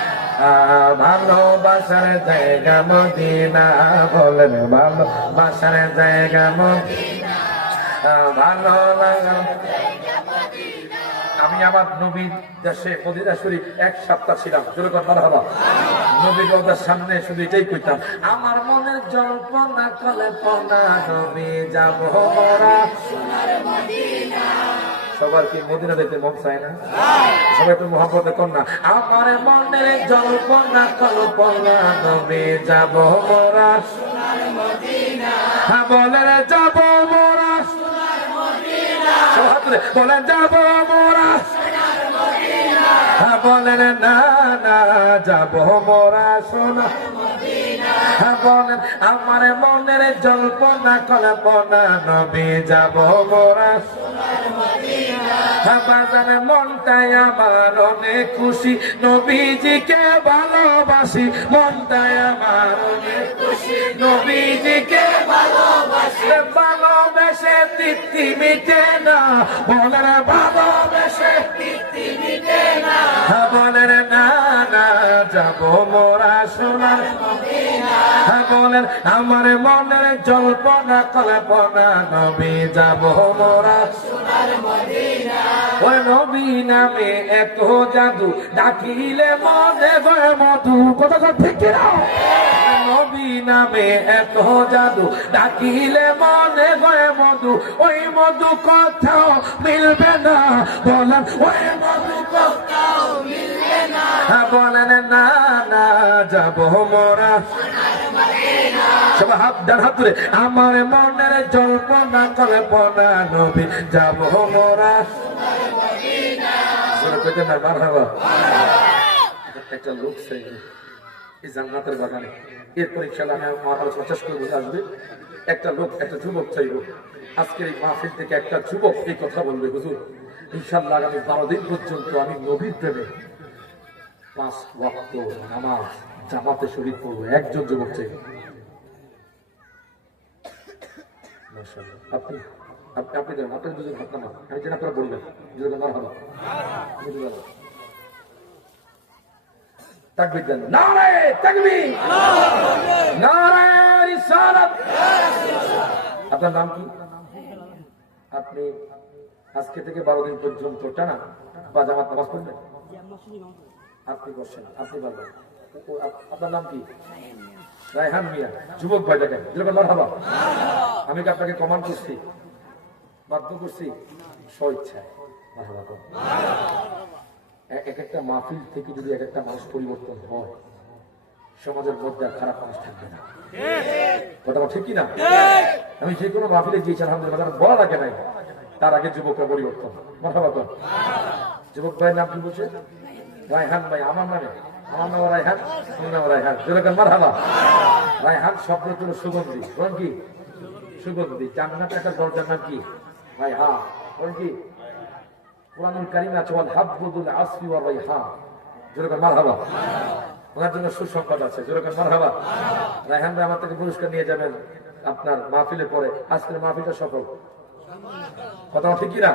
ভালোবাসার জায়গা মদিনা, বলেন ভালোবাসার জায়গা মদিনা, ভালো লাগা। আমি আমার নবীর দেশে মদিনা শরীফ 1 সপ্তাহ ছিলাম, জোরে কথা বলো। নবীর রওজার সামনে শুধু এটাই কইতাম, আমার মনের জল্পনা কল্পনা, নবী যাব মোরা সোনার মদিনা। সবার কি মদিনা যেতে মন চায় না? সবাই তো মহব্বতে কর না, আমার মনের জল্পনা কল্পনা, নবী যাব মোরা সোনার মদিনা, বলেন যাব মোরা সোনার মদিনা, বলেন যাব মোরা সোনার মদিনা, বলেন না না যাব মোরা সোনার মদিনা, বলেন আমার মনের জল্পনা কল্পনা, নবী যাব মোরা সোনার মদিনা। বাজার মনটাই আমার অনেক খুশি, নবীজিকে ভালোবাসি, মনটাই আমার অনেক খুশি, নবীজিকে ভালোবাসি, ভালোবেসে তৃপ্তি মিটে না, বলেন ভালোবেসে তৃপ্তি মিটে না, বলেন না না যাব মোরা সোনার মদিনা, বলেন আমার মনের জল্পনা কল্পনা, নবী যাব মোরা সোনার মদিনা। ওই নবী নামে এত জাদু, ডাকিলে মনে গয় মধু, কথা ঠিক না? নবী নামে এত জাদু, ডাকিলে মনে গয় মধু, ওই মধু কোথাও মিলবে না, বলেন ওই মধু কোথাও মিলবে না, বলেন না না যাব মোরা সব হাত ডান হাত ধরে, আমার মনের জল্পনা কল্পনা, নবী যাব মোরা সোনার মদিনা। একটা লোক চাই এই জান্নাতের বাগানে, এরপর ইনশাআল্লাহ আমি আমার আলোচনা শেষ করে বুঝে আসবে। একটা লোক, একটা যুবক চাইব আজকের এই মাহফিল থেকে, একটা যুবক এই কথা বলবে, হুজুর ইনশাআল্লাহ আগামী 12 দিন পর্যন্ত আমি নবীর প্রেমে 5 ওয়াক্ত নামাজ জামাতে শরীক করবো। একজন যুবক চাই। আপনি আপনি দেন, আপনার দুজন হাত নামান, আমি যেন আপনারা বলবেন দুজন আমার হলো তাকবীর দেন, নারায়ে তাকবীর, নারায়ে রিসালাত। আপনার নাম কি? আপনি আজকে থেকে 12 দিন পর্যন্ত টানা বা জামাত নামাজ পড়বেন? আপনি বসেন, আপনি বলবেন। আপনার নাম কি? রায়হান মিয়া। যুবক ভাই দেখেন, মারহাবা। আমি কি আপনাকে কমান্ড করছি, বাধ্য করছি? স্বইচ্ছায়। এক একটা মাহফিল থেকে যদি এক একটা মানুষ পরিবর্তন হয়, সমাজের মধ্যে আর খারাপ মানুষ থাকবে না। কথা ঠিক কিনা? আমি যে কোনো মাহফিলে গিয়েছি আলহামদুলিল্লাহ, বলা লাগে নাই তার আগে যুবকরা পরিবর্তন। মারহাবা। যুবক ভাইয়ের নাম কি বলছে? রায়হান ভাই। আমার নামে, আমার নাম রায়হান, আমার নাম রায়হান। যেরকম মারহাবা। রায়হান শব্দ হলো সুগন্ধি। কোন কি? সুগন্ধি। জান্নাতের একটা দরজার নাম কি? রায়হান। কোন কি? কুরআনুল কারীমে আছে ওয়াল হাব্বুল আসফি ওয়া রায়হান। যেরকম মারহাবা। ওনার জন্য সুসংবাদ আছে। যেরকম মারহাবা। রায়হান ভাই আমার থেকে পুরস্কার নিয়ে যাবেন আপনার মাহফিলে পরে। আজকের মাহফিলটা সফল। কথা ঠিক না?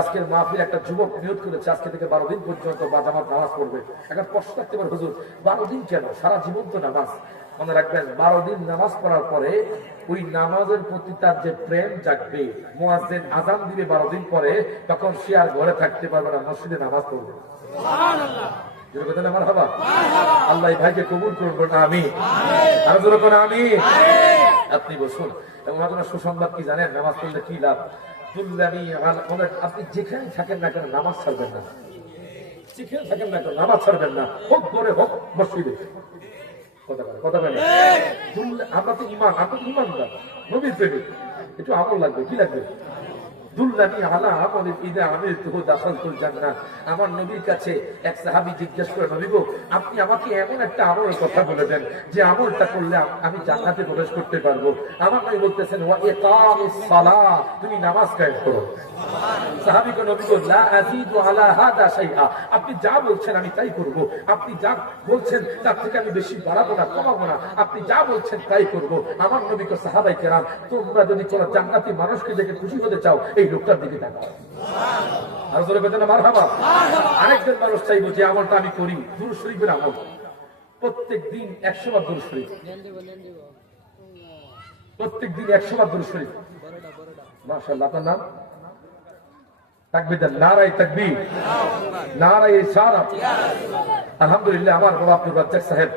আজকের মাহফিল একটা যুবক নিয়োগ করেছে, আজকে থেকে 12 দিন পর্যন্ত বা জামাত নামাজ পড়বে। এখন প্রশ্ন থাকতে পারে, হুজুর 12 দিন কেন? সারা জীবন তো নামাজ। মনে রাখবেন, 12 দিন নামাজ পড়ার পরে ওই নামাজের প্রতি তার যে প্রেম জাগবে, মুয়াজ্জিন আযান দিবে 12 দিন পরে, তখন সে আর ঘরে থাকতে পারবে না, মসজিদে নামাজ পড়বে। সুবহানাল্লাহ। আল্লাহ ভাইকে কবুল করুন। আমি আরো জোরে করে আমি। আপনি বসুন। এবং আপনার সুসংবাদ কি জানেন? নামাজ পড়লে কি লাভ? আপনি যেখানে থাকেন না কেন নামাজ ছাড়বেন না, যেখানে থাকেন না কেন নামাজ ছাড়বেন না, হোক করে হোক মসজিদে। কথা বলেন। আমরা তো ইমান, আপনি ইমানদার, নবীর প্রেমিক। একটু আমল লাগবে। কি লাগবে? দুল্লানি আলা আমাদের ইদা আমিলতুহু দাখালতুল জান্নাহ। আমার নবীর কাছে এক সাহাবী জিজ্ঞেস করে, নবী গো, আপনি আমাকে এমন একটা আমলের কথা বলে দেন যে আমলটা করলে আমি জান্নাতে প্রবেশ করতে পারবো। আমার নবী বলতেছেন, ওয়া ইকামিস সালাহ, তুমি নামাজ কায়েম করো। সাহাবী গো, নবী গো, লা আযীদু আলা হাদা শাইআ, আপনি যা বলছেন আমি তাই করব। আপনি যা বলছেন তার থেকে আমি বেশি বাড়াবো না, কমাবো না। আপনি যা বলছেন তাই করব। আমার নবী কো, সাহাবায়ে কেরাম, তোমরা যদি কোন জান্নাতি মানুষকে দেখে খুশি হতে চাও, এই লোকটার দিকে তাকাও। আর জোরে বলেন না মারহাবা। আরেকজন মানুষ চাইবো যে আমলটা আমি করি, দুরূদ শরীফের আমল, প্রত্যেক দিন 100 বার দুরূদ শরীফ, প্রত্যেক দিন 100 বার দুরূদ শরীফ। মাশাআল্লাহ। আপনার নাম? তাকবীর দেন, নারায়ে তাকবীর, নারায়ে রিসালাত। আলহামদুলিল্লাহ, আমার বাবা আব্দুর রাজ্জাক সাহেব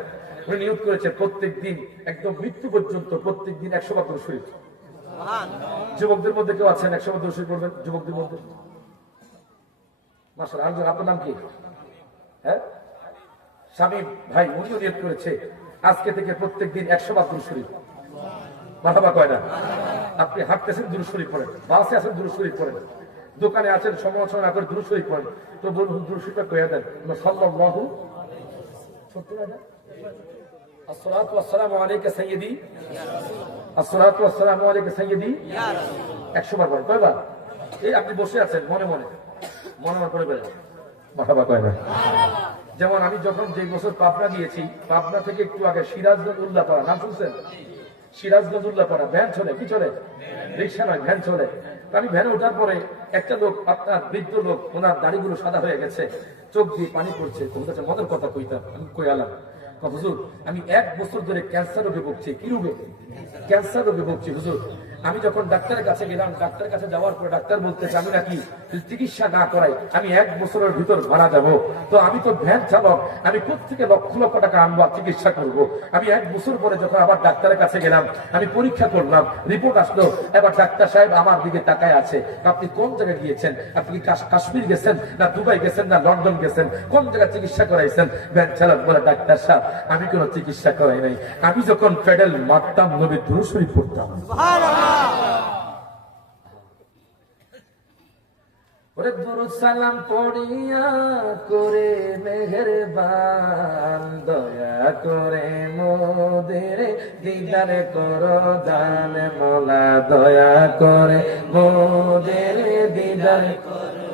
উনি নিয়োগ করেছেন প্রত্যেক দিন একদম মৃত্যু পর্যন্ত প্রত্যেক দিন 100 বার দুরূদ শরীফ। যুবকদের মধ্যে কেউ আছেন 100 বার দুরূদ শরীফ পড়বেন? যুবকদের মধ্যে মাশাআল্লাহ। আরেকজন, আপনার নাম কি? হ্যাঁ, শামীম ভাই, উনিও নিয়োগ করেছে আজকে থেকে প্রত্যেক দিন 100 বার দুরূদ শরীফ। মারহাবা কয় না? আপনি হাঁটতেছেন দুরূদ শরীফ পড়েন, বাসে আছেন দুরূদ শরীফ পড়েন, দোকানে আছেন সমালোচনা করে দুরূদ শরীফ পড়েন। তো বলুন, দুরূদ শরীফটা কইয়া দেন, সাল্লাল্লাহু আসসালাতু ওয়াসসালামু আলাইকা সাইয়্যিদি, আসসালাতু ওয়াসসালামু আলাইকা সাইয়্যিদি, 100 বার পড়েন। কয়বার? এই আপনি বসে আছেন, মনে মনে মনে মনে করে বলেন, মারহাবা কয় না? যেমন আমি যখন যে বছর পাবনা গিয়েছি, পাবনা থেকে একটু আগে সিরাজগঞ্জ উল্লাপাড়া, নাম শুনছেন? সিরাজগঞ্জ উল্লাপাড়া ভ্যান চলে, কি চলে? রিক্সা নয়, ভ্যান চলে। আমি ভ্যানে ওঠার পরে একটা লোক, আপনার বৃদ্ধ লোক, ওনার দাড়িগুলো সাদা হয়ে গেছে, চোখ দিয়ে পানি পড়ছে। তোমার কাছে মদের কথা কইতাম, আমি কই আলাম, হুজুর আমি 1 বছর ধরে ক্যান্সার রোগে ভুগছি। কি রোগে? ক্যান্সার রোগে ভুগছি হুজুর। আমি যখন ডাক্তারের কাছে গেলাম, ডাক্তারের কাছে যাওয়ার পরে ডাক্তার বলতেছে আমি নাকি চিকিৎসা না করাই আমি 1 বছরের ভিতর মারা যাব। তো আমি তো ভ্যান চালক, আমি কোত্থেকে লক্ষ লক্ষ টাকা আনবো, চিকিৎসা করব? আমি 1 বছর পরে যখন আবার ডাক্তারের কাছে গেলাম, আমি পরীক্ষা করলাম, রিপোর্ট আসলো। এবার ডাক্তার সাহেব আমার দিকে তাকায় আছে, আপনি কোন জায়গায় গিয়েছেন? আপনি কি কাশ্মীর গেছেন, না দুবাই গেছেন, না লন্ডন গেছেন? কোন জায়গায় চিকিৎসা করাইছেন? ভ্যান চালক বলে, ডাক্তার সাহেব আমি কোনো চিকিৎসা করাই নাই, আমি যখন পেডেল মারতাম নবীর দুরূদ শরীফ পড়তাম। ওরে দুরূদ সালাম পড়িয়া করে মেহেরবান, দয়া করে মোদের দিদার করো দান, মওলা দয়া করে মোদের দিদার করো,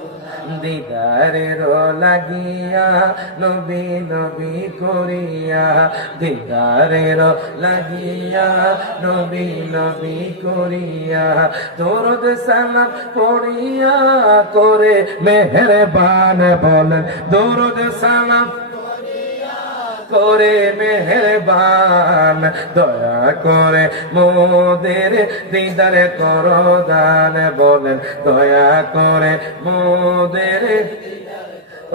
দিদারের লাগিয়া নবী নবী করিয়া, দিদারের লাগিয়া নবী নবী করিয়া, দরুদ সালাম পড়িয়া করে মেহেরবান বলেন, দরুদ সালাম করে মেহেরবান, দয়া করে মোদের দিদারে করো দান, বলেন দয়া করে মোদের।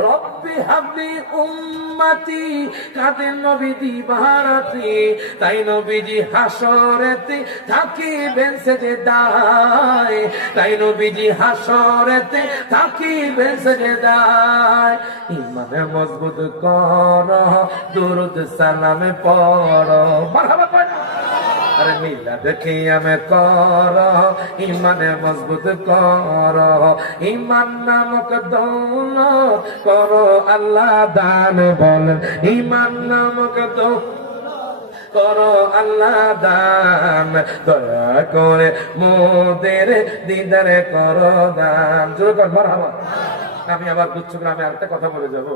রব্বি হাবলি উম্মতি, কাদের নবী দিবারাতি, তাই নবীজি হাসরেতে থাকিবেন সেজদায়, তাই নবীজি হাসরেতে থাকিবেন সেজদায়। ইমান মজবুত করো, দুরূদ সালাম পড়ো, মারহাবা পড়ো। আরে মিলাদ কিয়াম করো, ইমানে মজবুত করো, ইমান নামক দৌলত করো আল্লাহ দান, বলেন ইমান নামক দৌলত করো আল্লাহ দান, দয়া করে মোদের দিদারে করো দান। জোরে কর মারহাবা। আমি আবার গুচ্ছগ্রামে আরেকটা কথা বলে যাব,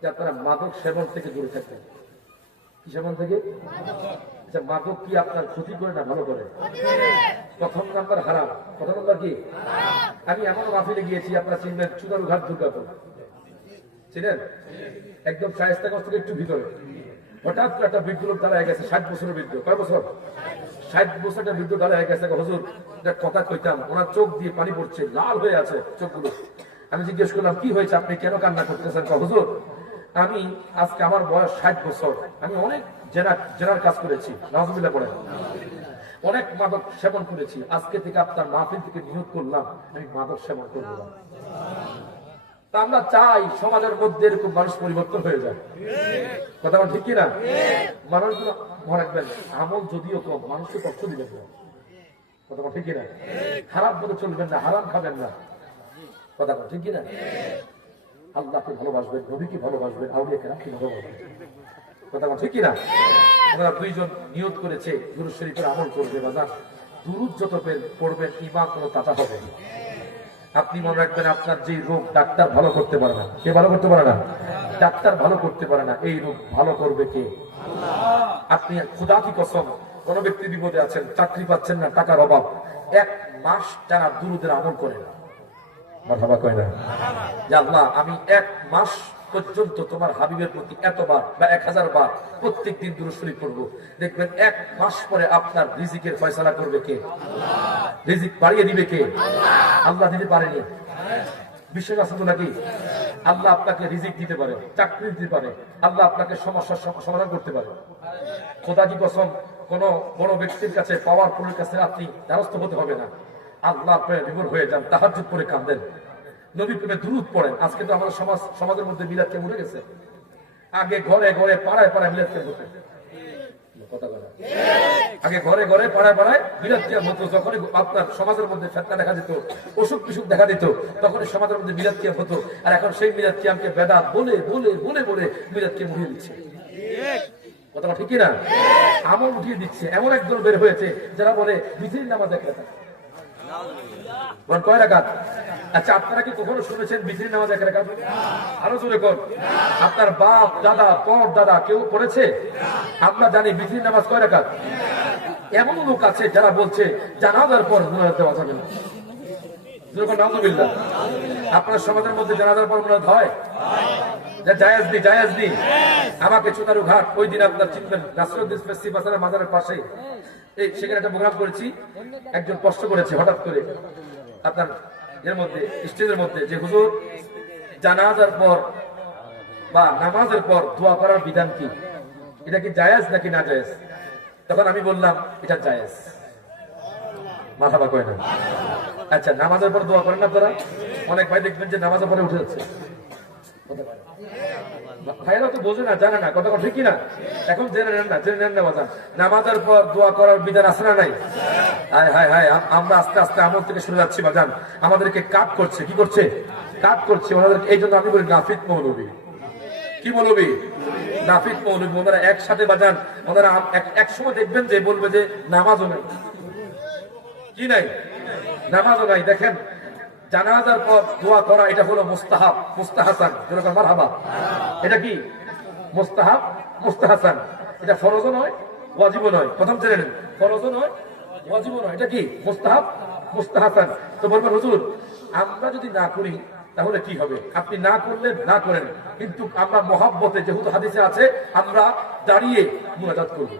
যে আপনারা মাদক সেবন থেকে দূরে থাকবেন। কি সেবন থেকে? মাদক কি আপনার ক্ষতি করে না ভালো করে? প্রথম নাম্বার হারাম। প্রথম নাম্বার কি? আমি এমন মাহফিলে গিয়েছি, আপনারা চিনবেন, চুদারুঘাট দুর্গাপুর, চিনেন? একদম শায়েস্তাগঞ্জ থেকে একটু ভিতরে। হঠাৎ করে একটা বৃদ্ধ লোক দাঁড়ায় গেছে, 60 বছরের বৃদ্ধ। কয় বছর? 60 বছরের বৃদ্ধ দাঁড়ায় গেছে। হুজুর কথা কইতাম, ওনার চোখ দিয়ে পানি পড়ছে, লাল হয়ে আছে চোখগুলো। আমি জিজ্ঞেস করলাম কি হয়েছে, আপনি কেন কান্না করতেছেন? হুজুর আমি আজকে আমার বয়স 60 বছর, আমি অনেক জেনার কাজ করেছি, নাউজুবিল্লাহ পড়ে, অনেক মাদক সেবন করেছি। আজকে থেকে আপনার মাহফিল থেকে নিয়োগ করলাম আমি মাদক সেবন করব না। তা আমরা চাই সমাজের মধ্যে এরকম মানুষ পরিবর্তন হয়ে যায়। কথা বল ঠিক কিনা? মানুষগুলো মনে রাখবেন, আমল যদিও কম, মানুষকে কষ্ট দিবেন না। কথা ঠিক কিনা? হারাম পথে চলবেন না, হারাম খাবেন না, কথা ঠিক কিনা? আল্লাহকে ভালোবাসবেন, নবীকে ভালোবাসবেন, আউলিয়া কেরামকে ভালোবাসবেন, কথা ঠিক কিনা? ওনারা দুইজন নিয়ত করেছে দুরূদ শরীফের আমল করবে। বাজার দুরূদ যত পড়বেন ঈমান তত তাজা হবে। আপনি মনে রাখবেন, আপনার যে রোগ ডাক্তার ভালো করতে পারে না। কে ভালো করতে পারে না? ডাক্তার ভালো করতে পারে না। এই রোগ ভালো করবে কে? আপনি খোদা কি কসম, কোন ব্যক্তি বিপদে আছেন, চাকরি পাচ্ছেন না, টাকার অভাব, 1 মাস যারা দুরূদের আমল করে না, মারহাবা কয় না, যে আল্লাহ আমি 1 মাস পর্যন্ত তোমার হাবিবের প্রতি এতবার বা 1000 বার প্রত্যেক দিন দুরূদ শরীফ পড়বো, দেখবেন 1 মাস পরে আপনার রিজিকের ফয়সালা করবে কে? রিজিক বাড়িয়ে দিবে কে? আল্লাহ দিতে পারেনি? বিশ্বাস আছে তো নাকি? আল্লাহ আপনাকে রিজিক দিতে পারে, চাকরি দিতে পারে, আল্লাহ আপনাকে সমস্যার সমাধান করতে পারে। খোদা কি কসম, কোন বড় ব্যক্তির কাছে, পাওয়ারফুলের কাছে আপনি দ্বারস্থ হতে হবে না। আল্লাহ প্রেমে বিভোর হয়ে যান, তাহাজ্জুদ পড়ে কাঁদেন, নবী প্রেমে দুরূদ পড়েন। আজকে তো আমাদের সমাজের মধ্যে মিলাদ কে মরে গেছে। আগে ঘরে ঘরে পাড়ায় পাড়ায় মিলাদ কে হতো, আগে ঘরে ঘরে পাড়ায় পাড়ায় মিলাদ কিয়াম হতো। যখন আপনার সমাজের মধ্যে ফেতনা দেখা যেত, অসুখ বিসুখ দেখা দিত, তখন সমাজের মধ্যে মিলাদ কিয়াম হতো। আর এখন সেই মিলাদ কিয়ামকে বেদাত বলে বলে বলে বলে মিলাদ কিয়াম উঠিয়ে দিচ্ছে, কথা ঠিক কিনা? আমল উঠিয়ে দিচ্ছে। এমন একদল বের হয়েছে যারা বলে বিধির নামাজ এক রাকাত, কয় রাকাত? আচ্ছা, আপনারা কি কখনো শুনেছেন বিধির নামাজ এক রাকাত? আরো জোরে কোন? আপনার বাপ দাদা পর দাদা কেউ পড়েছে? আমরা জানি বিধির নামাজ কয় রাকাত। এমন লোক আছে যারা বলছে জানাজার পর মুনাজাত দেওয়া যাবে না। নাউযুবিল্লাহ। আপনার সমাজের মধ্যে জানাজার পর মুনাজাত হয়? জায়েজ নি, জায়েজ নি। আমাকে চুনারু ঘাট, ওই দিন আপনার চিনবেন, নাসরুদ্দিন ফেসি বাজারের মাজারের পাশে এই সেখানে একটা প্রোগ্রাম করেছি। একজন কষ্ট করেছে হঠাৎ করে আপনার এর মধ্যে, স্টেজের মধ্যে, যে হুজুর জানাজার পর বা নামাজের পর দোয়া করার বিধান কি, এটা কি জায়েজ নাকি না জায়েজ? তখন আমি বললাম এটা জায়েজ। মারহাবা কয় না? আচ্ছা, নামাজের পর দোয়া করেন না আপনারা? অনেক ভাই দেখবেন যে নামাজের পরে উঠে যাচ্ছে। ভাইরা তো বোঝে না, জানে না, কথা ঠিক কিনা? এখন জেনে নেন না, জেনে নেন না বাজান, নামাজের পর দোয়া করার বিধান আছে না নাই? হায় হায় হায়, আমরা আস্তে আস্তে আমল থেকে সরে যাচ্ছি বাজান। আমাদেরকে কাট করছে, কি করছে? কাট করছে ওনাদেরকে। এই জন্য আমি বলি নাফিদ মৌলবী। কি মৌলবী? নাফিদ মৌলবী। ওনারা একসাথে বাজান, ওনারা এক সময় দেখবেন যে বলবে যে নামাজও নাই, কি নাই? নামাজও নাই। দেখেন, জানাজার পর দোয়া করা এটা হলো মুস্তাহাব, মুস্তাহাসান। যেরকম মারহাবা, এটা কি মুস্তাহাব, মুস্তাহাসান। এটা ফরজও নয়, ওয়াজিবও নয়। প্রথম জেনে নেন, ফরজও নয়, ওয়াজিবও নয়। এটা কি? মুস্তাহাব, মুস্তাহাসান। তো বলবেন হুজুর আমরা যদি না করি তাহলে কি হবে? আপনি না করলে না করেন, কিন্তু আমরা মহাব্বতে, যেহেতু হাদিসে আছে, আমরা দাঁড়িয়ে মুনাজাত করব।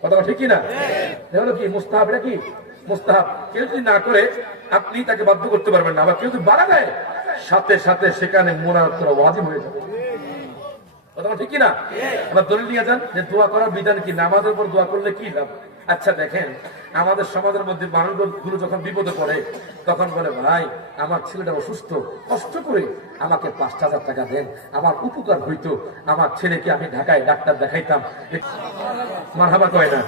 কথা ঠিক কি না? তাহলে কি মুস্তাহাব? এটা কি মুস্তাহাব। কেউ যদি না করে আপনি তাকে বাধ্য করতে পারবেন না। আবার কেউ যদি বাড়া দেয়, সাথে সাথে সেখানে মুনাজাত করা ওয়াজিব হয়ে যাবে। কথা ঠিক কি না? আবার দলিল নিয়ে যান যে দোয়া করার বিধান কি, নামাজের উপর দোয়া করলে কি লাভ? আচ্ছা দেখেন, আমাদের সমাজের মধ্যে মানুষগুলো যখন বিপদে পড়ে তখন বলে ভাই আমার ছেলেটা অসুস্থ, কষ্ট করে আমাকে 5,000 টাকা দেন, আমার উপকার হইতো, আমার ছেলেকে আমি ঢাকায় ডাক্তার দেখাইতাম। মারহাবা কয় না?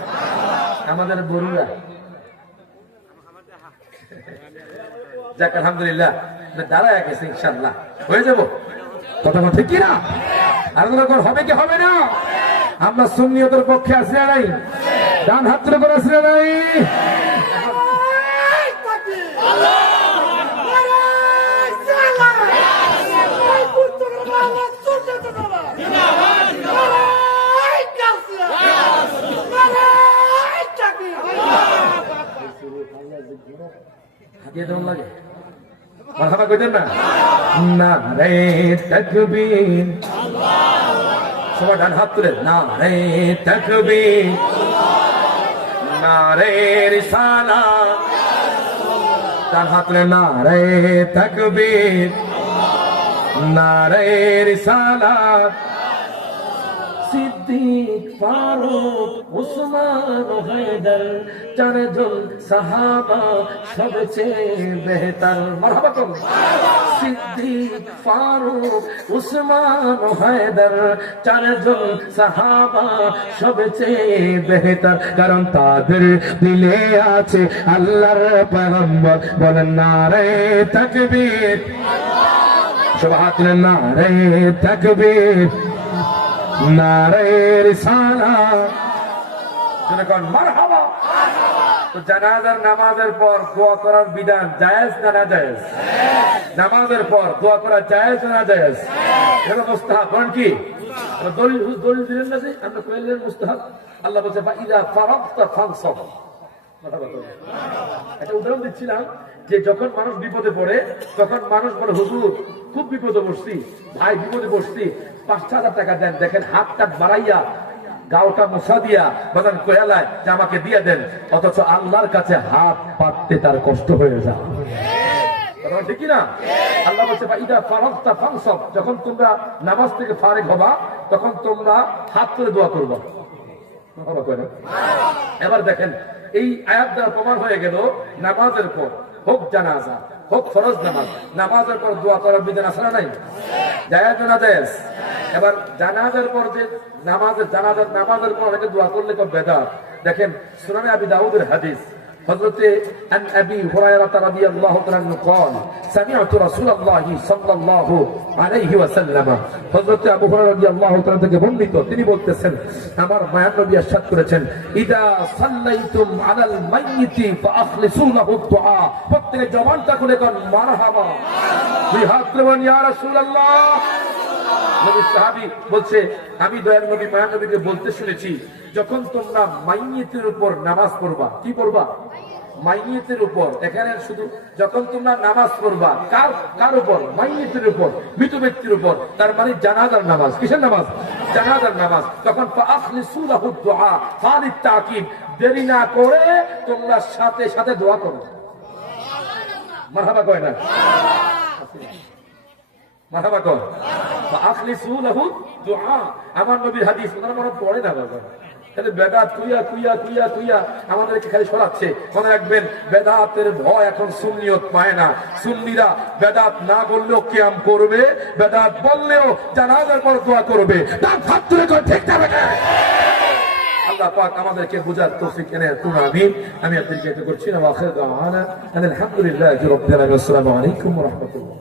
আমাদের বড়ুরা যাক আলহামদুলিল্লাহ দাঁড়ায় গেছে, ইনশাল্লাহ হয়ে যাবো। কথা ঠিক কি না? আর হবে কি হবে না? আমরা সুন্নিয়তের পক্ষে আছি না নাই? ডান হাত তুলে করে আছি না নাই? হাতিয়ে দেওয়ার লাগে মারহাবা কইতেন না? নারে তাকবীর, সবাই ডান হাত তুলে নারে তাকবীর, নারে রিসালাত, ডান হাত তুলে নারে তাকবীর, নারে রিসালাত। সিদ্দিক, ফারুক, উসমান, হায়দার, চারজন সাহাবা সবচেয়ে বেহতর। মারহাবা করুন। সিদ্দিক ফারুক উসমান হায়দার চারজন সাহাবা সবচেয়ে বেহতর, কারণ তাদের দিলে আছে আল্লাহর পয়গম্বর। বলেন নারে তাকবীর, সবাই হাত তুলে নারে তাকবীর, নারে রিসালাত, জনগণ মারহাবা। তো জানাজার নামাজের পর দোয়া করার বিধান জায়েজ না না জায়েজ? নামাজের পর দোয়া করা জায়েজ না জায়েজ? এটা মুস্তাহাব। কারণ কি দলিল দিলেন না যে আমরা কইলেন মুস্তাহাব। আল্লাহ বলছে ফাইদা ফারাগতা ফানসাব। একটা উদাহরণ দিচ্ছিলাম যে যখন মানুষ বিপদে পড়ে তখন মানুষ বলে হুজুর খুব বিপদে পড়ছি, ভাই বিপদে পড়ছি, 5,000 টাকা দেন। দেখেন হাত টাক বাড়াইয়া গাওটা মুসা দিয়া বাজান কয়ালায় যে আমাকে দিয়ে দেন, অথচ আল্লাহর কাছে হাত পাততে তার কষ্ট হয়ে যায়। ঠিক না? আল্লাহ বলছে ইদা ফারাগতা ফানসাব, যখন তোমরা নামাজ থেকে ফারেক হবা তখন তোমরা হাত তুলে দোয়া করবা। এবার দেখেন এই আয়াত দ্বারা প্রমাণ হয়ে গেল নামাজের পর হোক জানাজা হোক ফরজ নামাজ, নামাজের পর দোয়া করার বিধান আছে না নাই? জায়েজ না জায়েজ? এবার জানাজার পর যে নামাজের পর অনেকে দোয়া করলে তো বেদাত। দেখেন সুনানে আবি দাউদের হাদিস হযরত আন আবি হুরায়রা রাদিয়াল্লাহু তাআলা قال سمعت رسول الله صلى الله عليه وسلم, হযরত আবু হুরায়রা রাদিয়াল্লাহু তাআলা থেকে বর্ণিত, তিনি বলতেছেন আমার মায়ার নবী ইরশাদ করেছেন ইদা সাল্লাইতুম আলাল মাইয়িতি ফাআখলিসু লাহু দুআ, প্রত্যেকে জবানটা খুলে কোন মারহাবা, দুই হাত তুলে ইয়া রাসূলুল্লাহ। নবী সাহাবী বলছে আমি দয়ার নবী মায়ার নবীকে বলতে শুনেছি যখন তোমরা মাইয়িতের উপর নামাজ পড়বা, কি পড়বা? মাইয়িতের উপর। এখানে শুধু যখন তোমরা নামাজ পড়বা কার উপর? মাইয়িতের উপর, মৃত ব্যক্তির উপর। তার মানে জানাজার নামাজ। কিসের নামাজ? জানাজার নামাজ। তখন ফাআখলিসু লাহু দুআ, ফালিত তাকিব, দেরি না করে তোমরা সাথে সাথে দোয়া করো। মারহাবা কয় না? মারহাবা কয়। ফাআখলিসু লাহু দুআ, আমার নবীর হাদিস। ওনারা মনে পড়ে না বাবা, বেদাত কুইয়া কুইয়া কুইয়া কুইয়া আমাদেরকে খালি সরাচ্ছে। মনে রাখবেন বেদাতের ভয় এখন সুন্নিয়ত পায় না। সুন্নিরা বেদাত না বললেও কিয়াম করবে, বেদাত বললেও জানাজার পর দোয়া করবে। তার ছাত্রে কই ঠিক না বেটা? আল্লাহ পাক আমাদেরকে বুঝার তৌফিক এনে দিন। আমিন। আমি আপনাদেরকে এটা করছি না। ওয়া আখিরু দাওয়ানা আলহামদুলিল্লাহি রাব্বিল আলামিন। আসসালামু আলাইকুম ওয়া রাহমাতুল্লাহ।